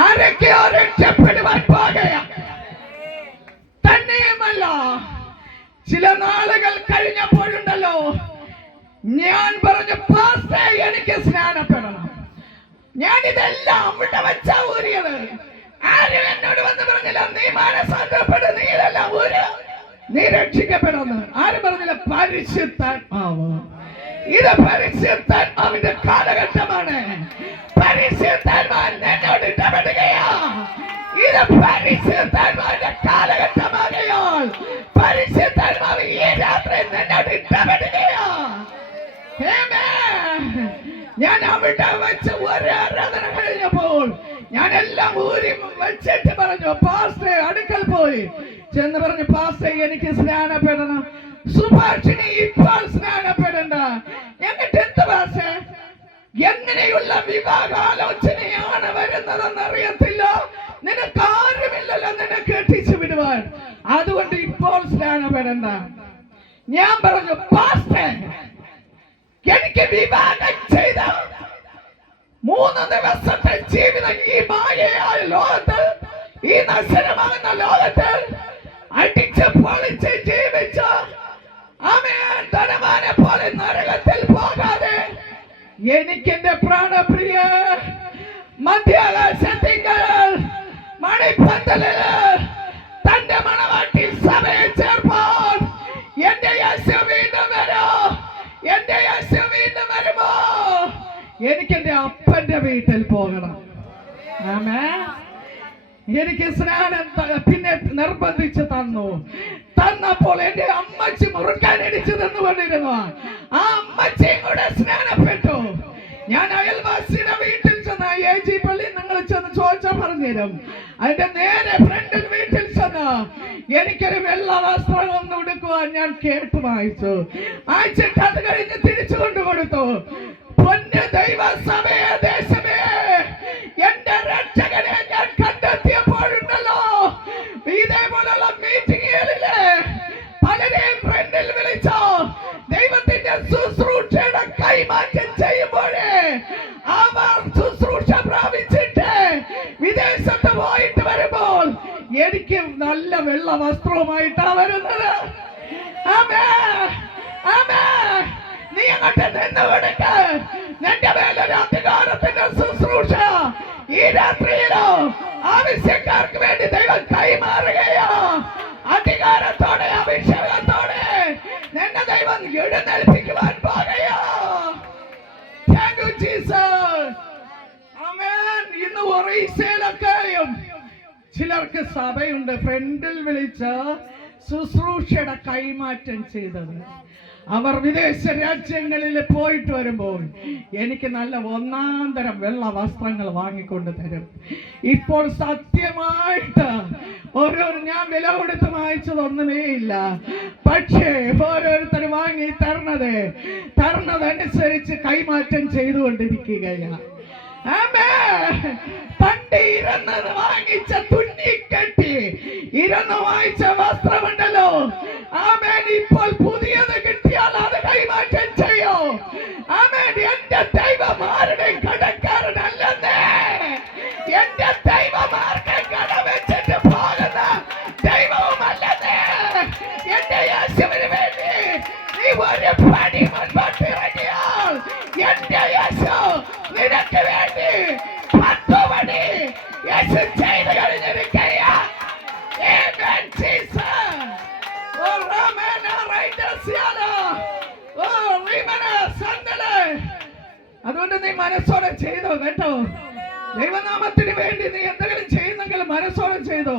ആരൊക്കെയോ രക്ഷപ്പെടുവാൻ പോകുകയാ. തന്നെയുമല്ല, ചില നാളുകൾ കഴിഞ്ഞപ്പോഴുണ്ടല്ലോ ഞാൻ പറഞ്ഞു, പാസ്റ്റേ, എനിക്ക് സ്നാനപ്പെടണം. ഞാൻ ഇതെല്ലാം അവിടെ വെച്ചാ ഊരിയത്. ആരും എന്നോട് വന്ന് പറഞ്ഞില്ല, നീ മാനസാന്തരപ്പെടും, നീ ഇതെല്ലാം ഊര്, നീ രക്ഷിക്കപ്പെടുന്നു. ആരും പറഞ്ഞില്ല. പരിശുദ്ധാത്മാവ്, ഇത് പരിശുദ്ധാത്മാവിന്റെ കാലഘട്ടമാണ്. പരിശുദ്ധാത്മാവ് എന്നോട് ഇടപെടുകയാ. ഇത് പരിശുദ്ധാത്മാവിന്റെ കാലഘട്ടമാകയാൽ പരിശുദ്ധാത്മാവ് ഈ രാത്രി എന്നോട് ഇടപെടുകയാ. ഞാൻ അവിടെ വെച്ച് ഒരു ആരാധന കഴിഞ്ഞപ്പോൾ ഞാൻ എല്ലാം ഊരി വെച്ചിട്ട് പറഞ്ഞു, പാസ്റ്റേ, അടുക്കൽ പോയി ചെന്ന് പറഞ്ഞു, പാസ്റ്റേ, എനിക്ക് സ്നാനപ്പെടണം. സുഭാഷിണി ഇപ്പോൾ സ്നാനപ്പെടണ്ട. എന്നിട്ട് എന്ത് പാസ്റ്റേ, എങ്ങനെയുള്ള വിവാഹാലോചനയാണ് വരുന്നതെന്ന് അറിയത്തില്ല, നിനക്ക് ആരുമില്ലല്ലോ നിന്നെ കെട്ടിച്ചു വിടുവാൻ, അതുകൊണ്ട് ഇപ്പോൾ സ്നാനപ്പെടണ്ട. ഞാൻ പറഞ്ഞു, പാസ്റ്റേ, എനിക്ക് വിവാഹം ചെയ്ത 3 ദിവസത്തെ ജീവിതം ഈ മായയായ ലോകത്ത്, ഈ നശ്വരമാകുന്ന ലോകത്ത് അടിച്ച് പൊളിച്ച് ജീവിച്ച അവനെ പോലെ നരകത്തിൽ പോകാതെ എനിക്ക് എന്റെ പ്രാണപ്രിയ മധ്യാകാശത്തിങ്കൽ മണിപ്പന്തലില് തന്റെ മണവാട്ടി സഭയെ ചേർപ്പാൻ എന്റെ യേശു വീണ്ടും വരോ, എന്റെ യേശു വീണ്ടും വരുമോ എനിക്ക് എന്റെ അപ്പന്റെ വീട്ടിൽ പോകണം. ആമേൻ. എനിക്ക് സ്നാനം പിന്നെ നിർബന്ധിച്ച് തന്നപ്പോൾ എന്റെ അമ്മച്ചി മുറുക്കാൻ ഇടിച്ചു തന്നുകൊണ്ടിരുന്നു. ആ അമ്മച്ചിയും കൂടെ സ്നാനപ്പെട്ടു. ഞാൻ അയൽവാസിയുടെ വീട്ടിൽ ചെന്ന് AG പള്ളി നിങ്ങൾ ചെന്ന് ചോദിച്ചാൽ പറഞ്ഞുതരും. അതിന്റെ നേരെ ഫ്രണ്ടിൽ വീട്ടിൽ ചെന്ന് എനിക്കൊരു വെള്ള വസ്ത്രം ഒന്ന് ഉടുക്കുവാൻ ഞാൻ കേട്ടു വായിച്ചു. അയച്ചിട്ട് അത് കഴിഞ്ഞ് തിരിച്ചു കൊണ്ടുകൊടുത്തു. പൊന്നു ദൈവ സഭയെ ദേശമേ, എന്റെ രക്ഷകനെ ഞാൻ കണ്ടെത്തിയപ്പോഴുണ്ടല്ലോ ഇതേപോലുള്ള മീറ്റിങ്ങുകളിലെ പലരെയും ഫ്രണ്ടിൽ വിളിച്ചോ ദൈവത്തിന്റെ ശുശ്രൂഷയുടെ കൈമാറ്റം ചെയ്യുമ്പോഴേ അവർ ശുശ്രൂഷ പ്രാപിച്ചിട്ട് വിദേശത്ത് പോയിട്ട് വരുമ്പോൾ എനിക്ക് നല്ല വെള്ള വസ്ത്രവുമായിട്ടാ വരുന്നത്. ആമേൻ, ആമേൻ. നീ അങ്ങോട്ട് നിന്ന് കൊടുക്ക. നിന്റെ മേലൊരു അധികാരത്തിന്റെ ശുശ്രൂഷ ഈ രാത്രിയിലോ ആവശ്യക്കാർക്ക് വേണ്ടി ദൈവം കൈമാറുകയോ അധികാരത്തോടെ അഭിഷേകത്തോടെ നിന്നെ ദൈവം എഴുന്നേൽപ്പിക്കുവാൻ പോകുകയോ. Thank you, Jesus. Amen. ഇന്ന് ഒറീസയിലൊക്കെയും ചിലർക്ക് സഭയുണ്ട് ഫ്രണ്ടിൽ വിളിച്ച് ശുശ്രൂഷയുടെ കൈമാറ്റം ചെയ്തത്. അവർ വിദേശ രാജ്യങ്ങളിൽ പോയിട്ട് വരുമ്പോൾ എനിക്ക് നല്ല ഒന്നാന്തരം വെള്ള വസ്ത്രങ്ങൾ വാങ്ങിക്കൊണ്ട് തരും. ഇപ്പോൾ സത്യമായിട്ട് ഞാൻ വില കൊടുത്ത് വാങ്ങിച്ചതൊന്നുമേ ഇല്ല. പക്ഷേ ഓരോരുത്തർ വാങ്ങി തരണതനുസരിച്ച് കൈമാറ്റം ചെയ്തുകൊണ്ടിരിക്കുകയാണ്. പണ്ട് ഇരുന്ന് വാങ്ങിച്ച തുന്നിക്കെട്ടി ഇരുന്ന് വാങ്ങിച്ച വസ്ത്രമുണ്ടല്ലോ, ആമേൻ, ഇപ്പോൾ പുതിയത് കിട്ടിയാൽ അത് കൈമാറ്റം ചെയ്യോ. ആമേൻ. എന്റെ ദൈവം ആരുടെ കടക്കാരനല്ലെന്നേ. എന്റെ ദൈവം ആർക്ക് കട വെച്ചിട്ട് പോകുന്ന ദൈവവുമല്ലെന്നേ. എന്റെ യേശുവിന് വേണ്ടി നീ ഒരു പടി മുൻപോട്ട് ഇറങ്ങിയാൽ എന്റെ യേശു നിനക്ക് വേണ്ടി 10 പടി യേശു ചെയ്ത് കഴിഞ്ഞിരിക്കുകയാ. Amen, Jesus. Oh, Ramana, Raidasiana. Oh, Rimana, Sandale. അതുകൊണ്ട് നീ മനസ്സോടെ ചെയ്തോ കേട്ടോ. ദൈവനാമത്തിന് വേണ്ടി നീ എന്തെങ്കിലും ചെയ്യുന്നെങ്കിൽ മനസ്സോടെ ചെയ്തോ,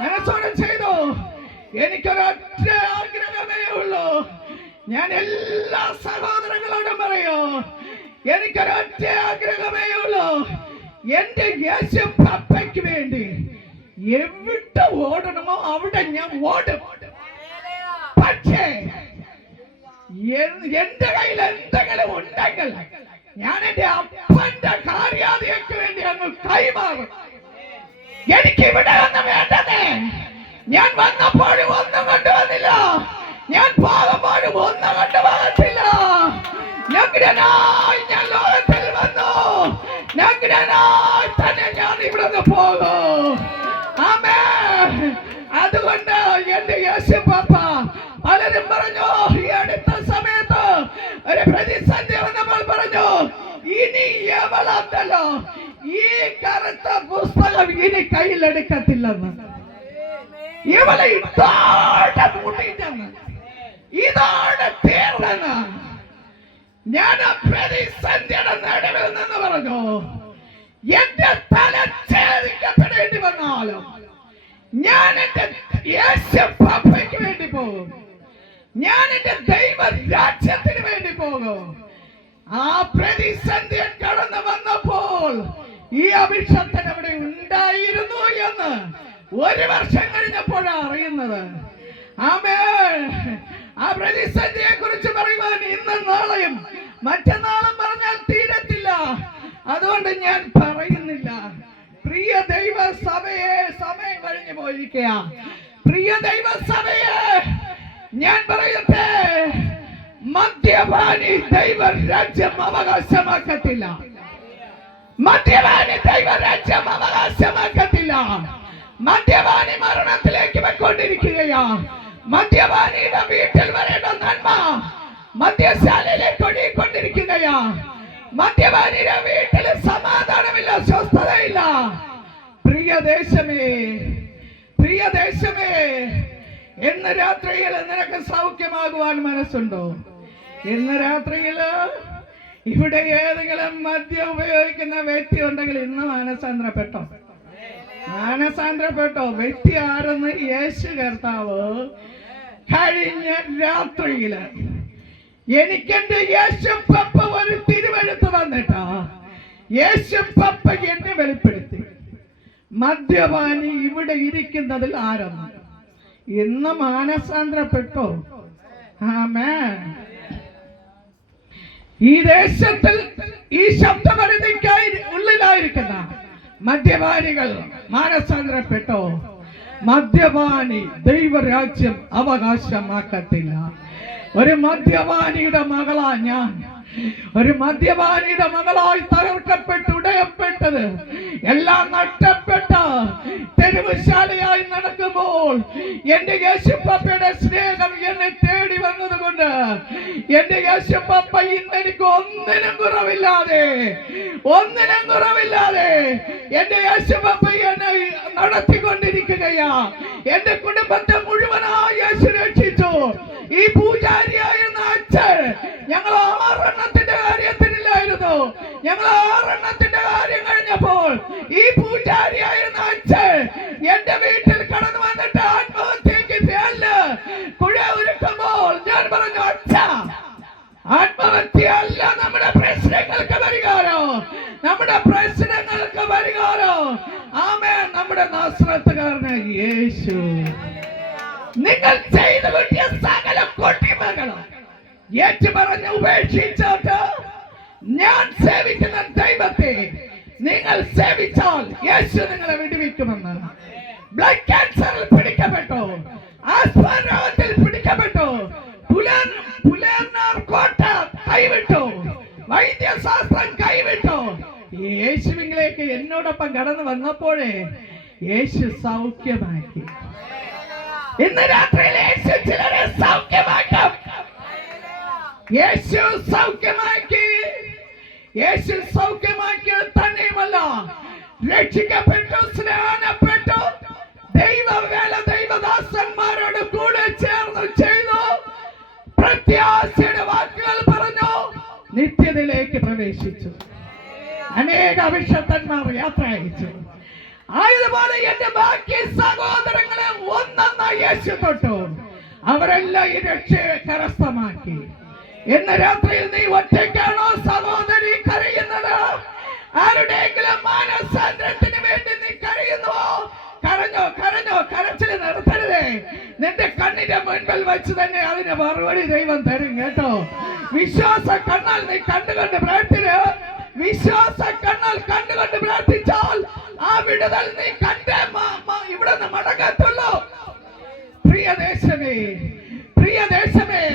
മനസ്സോടെ ചെയ്തോ. എനിക്കൊരൊറ്റ ആഗ്രഹമേ ഉള്ളൂ. ഞാൻ എല്ലാ സഹോദരങ്ങളോടും പറയൂ, എനിക്കൊരൊറ്റ ആഗ്രഹമേ ഉള്ളൂ. എന്റെ യേശു പപ്പയ്ക്ക് വേണ്ടി എവിടെ ഓടണമോ അവിടെ ഞാൻ ഓടും. പക്ഷേ എന്റെ കയ്യിൽ എന്തെങ്കിലും ഉണ്ടെങ്കിൽ ഞാൻ എന്റെ അപ്പന്റെ കാര്യാദിക്ക് വേണ്ടി അങ്ങ് കൈമാറും. എനിക്ക് ഇവിടെ ഒന്നും വേണ്ടതേ. ഞാൻ വന്നപ്പോഴും ഒന്നും കൊണ്ടുവന്നില്ല, ഞാൻ പോകുമ്പോഴും ഒന്നും കൊണ്ടുപോകത്തില്ല. നഗ്നനായി ഞാൻ ലോകത്തിൽ വന്നു, നഗ്നനായി തന്നെ ഞാൻ ഇവിടെ പോകും. ആമേൻ. അതുകൊണ്ട് എന്റെ യേശു പാപ്പ പലരും പറഞ്ഞു ഈ അടുത്ത സമയത്ത് ഒരു പ്രതിസന്ധി വന്നപ്പോൾ പറഞ്ഞു, ഇനി എവളല്ലോ ഈ കറുത്ത പുസ്തകം ഇനി കയ്യിലെടുക്കത്തില്ലെന്ന്. ഇവളെ ഇതോടെ മൂടിയിട്ടെന്ന്, ഇതോടെ തീർന്നെന്ന്. ഞാൻ പ്രതിസന്ധിയുടെ നടുവിൽ നിന്ന് പറഞ്ഞു, എന്റെ തല ഛേദിക്കപ്പെടേണ്ടി വന്നാലും ഞാൻ എന്റെ യേശു പപ്പയ്ക്ക് വേണ്ടി പോകും. ഞാൻ എന്റെ ദൈവ രാജ്യത്തിന് വേണ്ടി പോകും. ആ പ്രതിസന്ധി കടന്നു വന്നപ്പോൾ ഈ അഭിഷേകൻ അവിടെ ഉണ്ടായിരുന്നു എന്ന് 1 വർഷം കഴിഞ്ഞപ്പോഴാണ് അറിയുന്നത്. ആമേൻ. ആ പ്രതിസന്ധിയെ കുറിച്ച് പറയുവാൻ ഇന്നും നാളെയും മറ്റന്നാളും പറഞ്ഞാൽ തീരത്തില്ല. അതുകൊണ്ട് ഞാൻ പറയുന്നില്ല. പ്രിയ ദൈവ സഭയെ, സമയം കഴിഞ്ഞു പോയിരിക്കുക. പ്രിയ ദൈവ സഭയെ, ഞാൻ പറയട്ടെ, മദ്യപാനി ദൈവ രാജ്യം അവകാശമാക്കത്തില്ല. മദ്യപാനി ദൈവ രാജ്യം അവകാശമാക്കത്തില്ല. മദ്യപാനി മരണത്തിലേക്ക് പോയിക്കൊണ്ടിരിക്കുകയാ. മദ്യപാനിയുടെ വീട്ടിൽ വരേണ്ട നന്മ മദ്യശാലയിലേക്ക് ഒഴുകിക്കൊണ്ടിരിക്കുകയാ. മദ്യപാനിയുടെ വീട്ടിൽ സമാധാനമില്ല, സ്വസ്ഥതയില്ല. പ്രിയ ദേശമേ, പ്രിയ ദേശമേ, ഇന്ന് രാത്രിയിൽ നിനക്ക് സൗഖ്യമാകുവാൻ മനസ്സുണ്ടോ? ഇന്ന് രാത്രിയിൽ ഇവിടെ ഏതെങ്കിലും മദ്യം ഉപയോഗിക്കുന്ന വ്യക്തി ഉണ്ടെങ്കിൽ ഇന്ന് മാനസാന്തരപ്പെട്ടോ, മാനസാന്തരപ്പെട്ടോ. വ്യക്തി ആരെന്ന് യേശു കർത്താവ് കഴിഞ്ഞ രാത്രിയില് എനിക്കെന്റെ യേശു പപ്പ ഒരു തിരുവെഴുത്ത് തന്നിട്ടാ. യേശു പപ്പ എന്നെ വെളിപ്പെടുത്തി മദ്യപാനി ഇവിടെ ഇരിക്കുന്നതിൽ ആരെന്ന്. ഇന്ന് മാനസാന്തരപ്പെട്ടോ. ആമേൻ. ഈ ദേശത്തിൽ ഈ ശബ്ദപരിധിക്കായി ഉള്ളിലായിരിക്കുന്ന മദ്യപാനികൾ മാനസാന്തരപ്പെട്ടോ. മദ്യപാനി ദൈവരാജ്യം അവകാശമാക്കത്തില്ല. ഒരു മദ്യപാനിയുടെ മകളാ ഞാൻ. ഒരു മദ്യപാനിയുടെ മകളായി തകർക്കപ്പെട്ട് ഉടയപ്പെട്ടത് എല്ലാം നഷ്ടപ്പെട്ട തെരുവുശാലയായി നടക്കുമ്പോൾ എന്റെ യേശുപ്പപ്പയുടെ സ്നേഹം എന്നെ തേടി വന്നതുകൊണ്ട് എന്റെ യേശുപ്പപ്പ ഇന്ന് എനിക്ക് ഒന്നിനും കുറവില്ലാതെ എന്റെ യേശുപ്പപ്പ എന്നെ നടത്തിക്കൊണ്ടിരിക്കുകയാ. എന്റെ കുടുംബത്തെ മുഴുവനായി യേശു രക്ഷിച്ചു. ഈ പൂജാരിയായിരുന്ന അച്ഛൻ ഞങ്ങൾ 6 കാര്യത്തിനില്ലായിരുന്നു. ഞങ്ങൾ 6 കാര്യം കഴിഞ്ഞപ്പോൾ ഈ പൂജാരിയായിരുന്ന അച്ഛൻ എന്റെ വീട്ടിൽ കടന്നു വന്നിട്ട് ആത്മഹത്യക്ക് കുഴ ഒരുക്കുമ്പോൾ ഞാൻ പറഞ്ഞു, അച്ഛ, ആത്മഹത്യ അല്ല നമ്മുടെ പ്രശ്നങ്ങൾക്ക് പരിഹാരം, നമ്മുടെ പ്രശ്നങ്ങൾക്ക് പരിഹാരം. ആമേൻ. നമ്മുടെ നാസറത്തുകാരനായ യേശു. നിങ്ങൾ ചെയ്തു കിട്ടിയ സകല കൊട്ടിമകളും ഏറ്റുപറഞ്ഞ് ഉപേക്ഷിച്ചിട്ട് ഞാൻ സേവിക്കുന്ന ദൈവത്തെ നിങ്ങൾ സേവിച്ചാൽ യേശു നിങ്ങളെ വിടുവിക്കുമെന്ന്. ബ്ലഡ് ക്യാൻസറിൽ പിടിക്കപ്പെട്ടു, ആസ്മ രോഗത്തിൽ പിടിക്കപ്പെട്ടു, പുലർനാർ കോട്ട കൈവിട്ടു, വൈദ്യശാസ്ത്രം കൈവിട്ടു. യേശുവിലേക്ക് എന്നോടൊപ്പം കടന്നു വന്നപ്പോഴേ യേശു സൗഖ്യമാക്കി. ഇന്ന് രാത്രിയിൽ യേശു ചിലരെ സൗഖ്യമാക്കും. യേശു സൗഖ്യമാക്കി. യേശു സൗഖ്യമാക്കിയത് തന്നെയുമല്ല, രക്ഷിക്കപ്പെട്ടു, സ്നാനപ്പെട്ടു, ദൈവവേല ദൈവദാസന്മാരോട് കൂടെ ചേർന്ന് ചെയ്തു, പ്രത്യാശയുടെ വാക്കുകൾ പറഞ്ഞു, നിത്യതയിലേക്ക് പ്രവേശിച്ചു. അനേക അഭിഷക്തന്മാർ യാത്ര അയച്ചു. ആയതുപോലെ എന്റെ ബാക്കി സഹോദരങ്ങളെ ഒന്നായി യേശു തൊട്ടു. അവരെല്ലാം ഈ രക്ഷയെ കരസ്ഥമാക്കി. ഇന്ന് രാത്രിയിൽ നീ ഒറ്റയ്ക്കാണോ സഹോദരി കരയുന്നത്? ആരുടെയെങ്കിലും മാനസാന്തരത്തിന് വേണ്ടി നീ കരയുന്നുവോ? കരഞ്ഞോ, കരഞ്ഞോ. കരച്ചില് നിർത്തരുതേ. നിന്റെ കണ്ണിന്റെ മുൻപിൽ വെച്ച് തന്നെ അതിന് മറുപടി ദൈവം തരും കേട്ടോ. വിശ്വാസ കണ്ണാൽ നീ കണ്ടുകൊണ്ട് പ്രാർത്ഥിക്കുക. വിശ്വാസ കണ്ണാൽ കണ്ടുകൊണ്ട് പ്രാർത്ഥിച്ചാൽ ആ വിടുതൽ നീ കണ്ടേ ഇവിടെ നിന്ന് മടങ്ങത്തുള്ളൂ. പ്രിയദേശമേ, പ്രിയദേശമേ,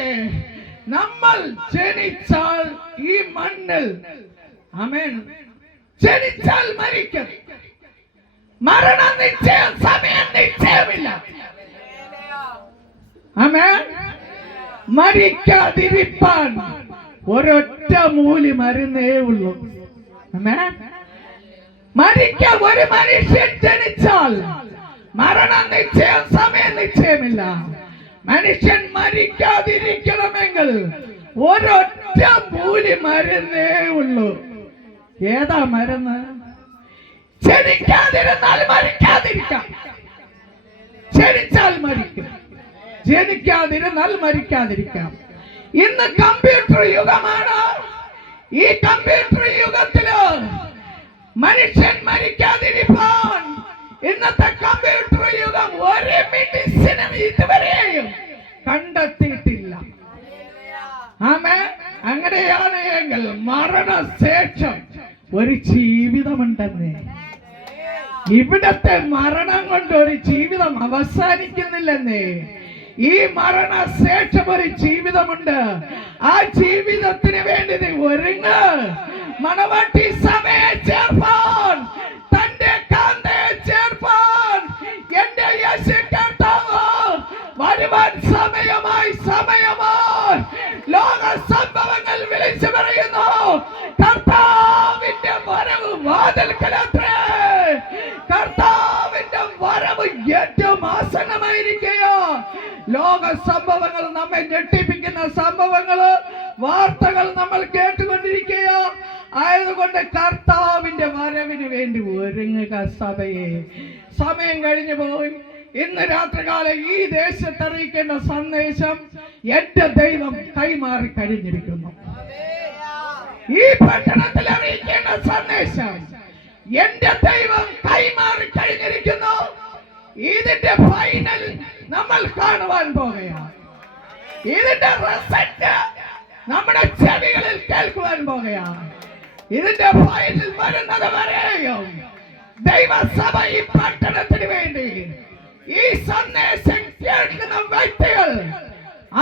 നമ്മൾ ജനിച്ചാൽ ഈ മണ്ണിൽ, ആമേൻ, ജനിച്ചാൽ മരിക്കും. മരണം നിശ്ചയം, സമയം നിശ്ചയമില്ല. ആമേൻ. മരിക്കാതിരിപ്പാൻ ഒരൊറ്റ മൂലി മരുന്നേ ഉള്ളൂ. ആമേൻ. മരിക്കാൻ ഒരു മനുഷ്യൻ ജനിച്ചാൽ മരണം നിശ്ചയം, സമയം നിശ്ചയമില്ല. മനുഷ്യൻ മരിക്കാതിരിക്കണമെങ്കിൽ ഒരൊറ്റ മൂലി മരുന്നേ ഉള്ളൂ. ഏതാ മരുന്ന്? ജനിക്കാതിരുന്നാൽ മരിക്കാതിരിക്കാം. ജനിച്ചാൽ മരിക്കും, ജനിക്കാതിരുന്നാൽ മരിക്കാതിരിക്കാം. ഇന്ന് കമ്പ്യൂട്ടർ യുഗമാണ്. ഈ കമ്പ്യൂട്ടർ യുഗത്തില് മനുഷ്യൻ മരിക്കാതിരിക്കാൻ ഇന്നത്തെ കമ്പ്യൂട്ടർ യുഗം ഒരു മെഡിസിനും ഇതുവരെയും കണ്ടെത്തിയിട്ടില്ല. ആമേൻ. അങ്ങനെയാണ് എങ്കിൽ മരണശേഷം ഒരു ജീവിതമുണ്ടെന്ന്. ഇവിടത്തെ മരണം കൊണ്ട് ഒരു ജീവിതം അവസാനിക്കുന്നില്ലെന്നേ. ഈ മരണശേഷം ഒരു ജീവിതമുണ്ട്. ആ ജീവിതത്തിന് വേണ്ടി നീ ഒരുങ്ങ്. മണവാട്ടി സഭയെ ചേർപ്പാൻ, തന്റെ കാന്തയെ ചേർപ്പാൻ എന്റെ യേശു കർത്താവ് വരുവാൻ സമയമായി. ലോക ഏറ്റവും ആസന്നമായിരിക്കുകയോ. ലോക സംഭവങ്ങൾ, നമ്മെ ഞെട്ടിപ്പിക്കുന്ന സംഭവങ്ങൾ, വാർത്തകൾ നമ്മൾ കേട്ടുകൊണ്ടിരിക്കുകയോ. ആയതുകൊണ്ട് കർത്താവിന്റെ വരവിന് വേണ്ടി ഒരുങ്ങുക സഭയെ. സമയം കഴിഞ്ഞു പോയി. ഇന്ന് രാത്രികാലം ഈ ദേശത്ത് അറിയിക്കേണ്ട സന്ദേശം എന്റെ ദൈവം കൈമാറി കഴിഞ്ഞിരിക്കുന്നു. ഈ പട്ടണത്തിൽ അറിയിക്കേണ്ട സന്ദേശം എന്റെ ദൈവം കൈമാറി കഴിഞ്ഞിരിക്കുന്നു. ഇതിന്റെ ഫൈനൽ നമ്മൾ കാണുവാൻ പോകുകയാണ്. ഇതിന്റെ റിസൾട്ട് നമ്മുടെ ചെവികളിൽ കേൾക്കുവാൻ പോകുകയാണ്. ഇതിന്റെ ഫൈനൽ വരുന്നത് വരെയും ദൈവസഭ ഈ പട്ടണത്തിന് വേണ്ടി ഈ സന്ദേശം കേൾക്കുന്ന വ്യക്തികൾ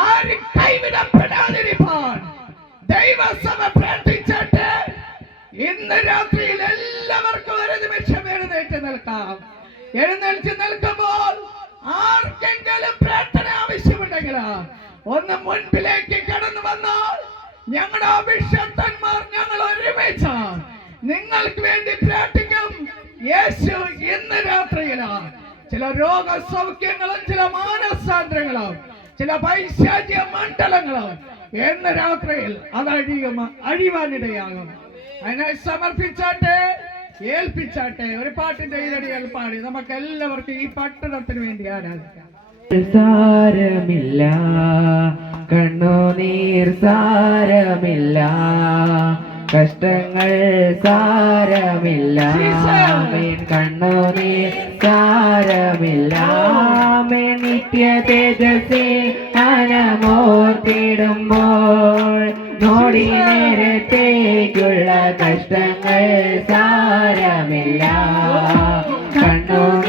ആരും കൈവിടപ്പെടാതിരിക്കാൻ ദൈവസഭ പ്രാർത്ഥിച്ചിട്ട് ഇന്ന് രാത്രിയിൽ എല്ലാവർക്കും ഒരു നിമിഷം എഴുന്നേറ്റ് നിൽക്കാം. എഴുന്നേറ്റ് നിൽക്കുമ്പോൾ ആർക്കെങ്കിലും പ്രാർത്ഥന ആവശ്യമുണ്ടെങ്കിൽ ഒന്ന് മുൻപിലേക്ക് കടന്നു വന്നാൽ ഞങ്ങളുടെ അഭിഷക്തന്മാർ ഞങ്ങൾ ഒരുമിച്ച് നിങ്ങൾക്ക് വേണ്ടി പ്രാർത്ഥിക്കും. യേശു ഇന്ന് രാത്രിയിലാണ് ചില രോഗസൗഖ്യങ്ങളും ചില മാനസാന്തരങ്ങളും ചില പൈശാചിക മണ്ഡലങ്ങളും ഇന്ന് രാത്രിയിൽ അത് അഴിവാനിടയാകും. അതിനെ സമർപ്പിച്ചാട്ടെ, ഏൽപ്പിച്ചാട്ടെ. ഒരു പാട്ടിന്റെ ഈരടികൾ പാടി നമുക്ക് എല്ലാവർക്കും ഈ പട്ടണത്തിന് വേണ്ടി ആരാധിക്കാം. സാരമില്ല കണ്ണുനീർ, സാരമില്ല കഷ്ടങ്ങൾ, സാരമില്ല കണ്ണുനീർ, സാരമില്ല നിത്യ തേജസ്സേ അനമോർത്തിടുമ്പോൾ നോടി നേരത്തേക്കുള്ള കഷ്ടങ്ങൾ, സാരമില്ല കണ്ണുനീർ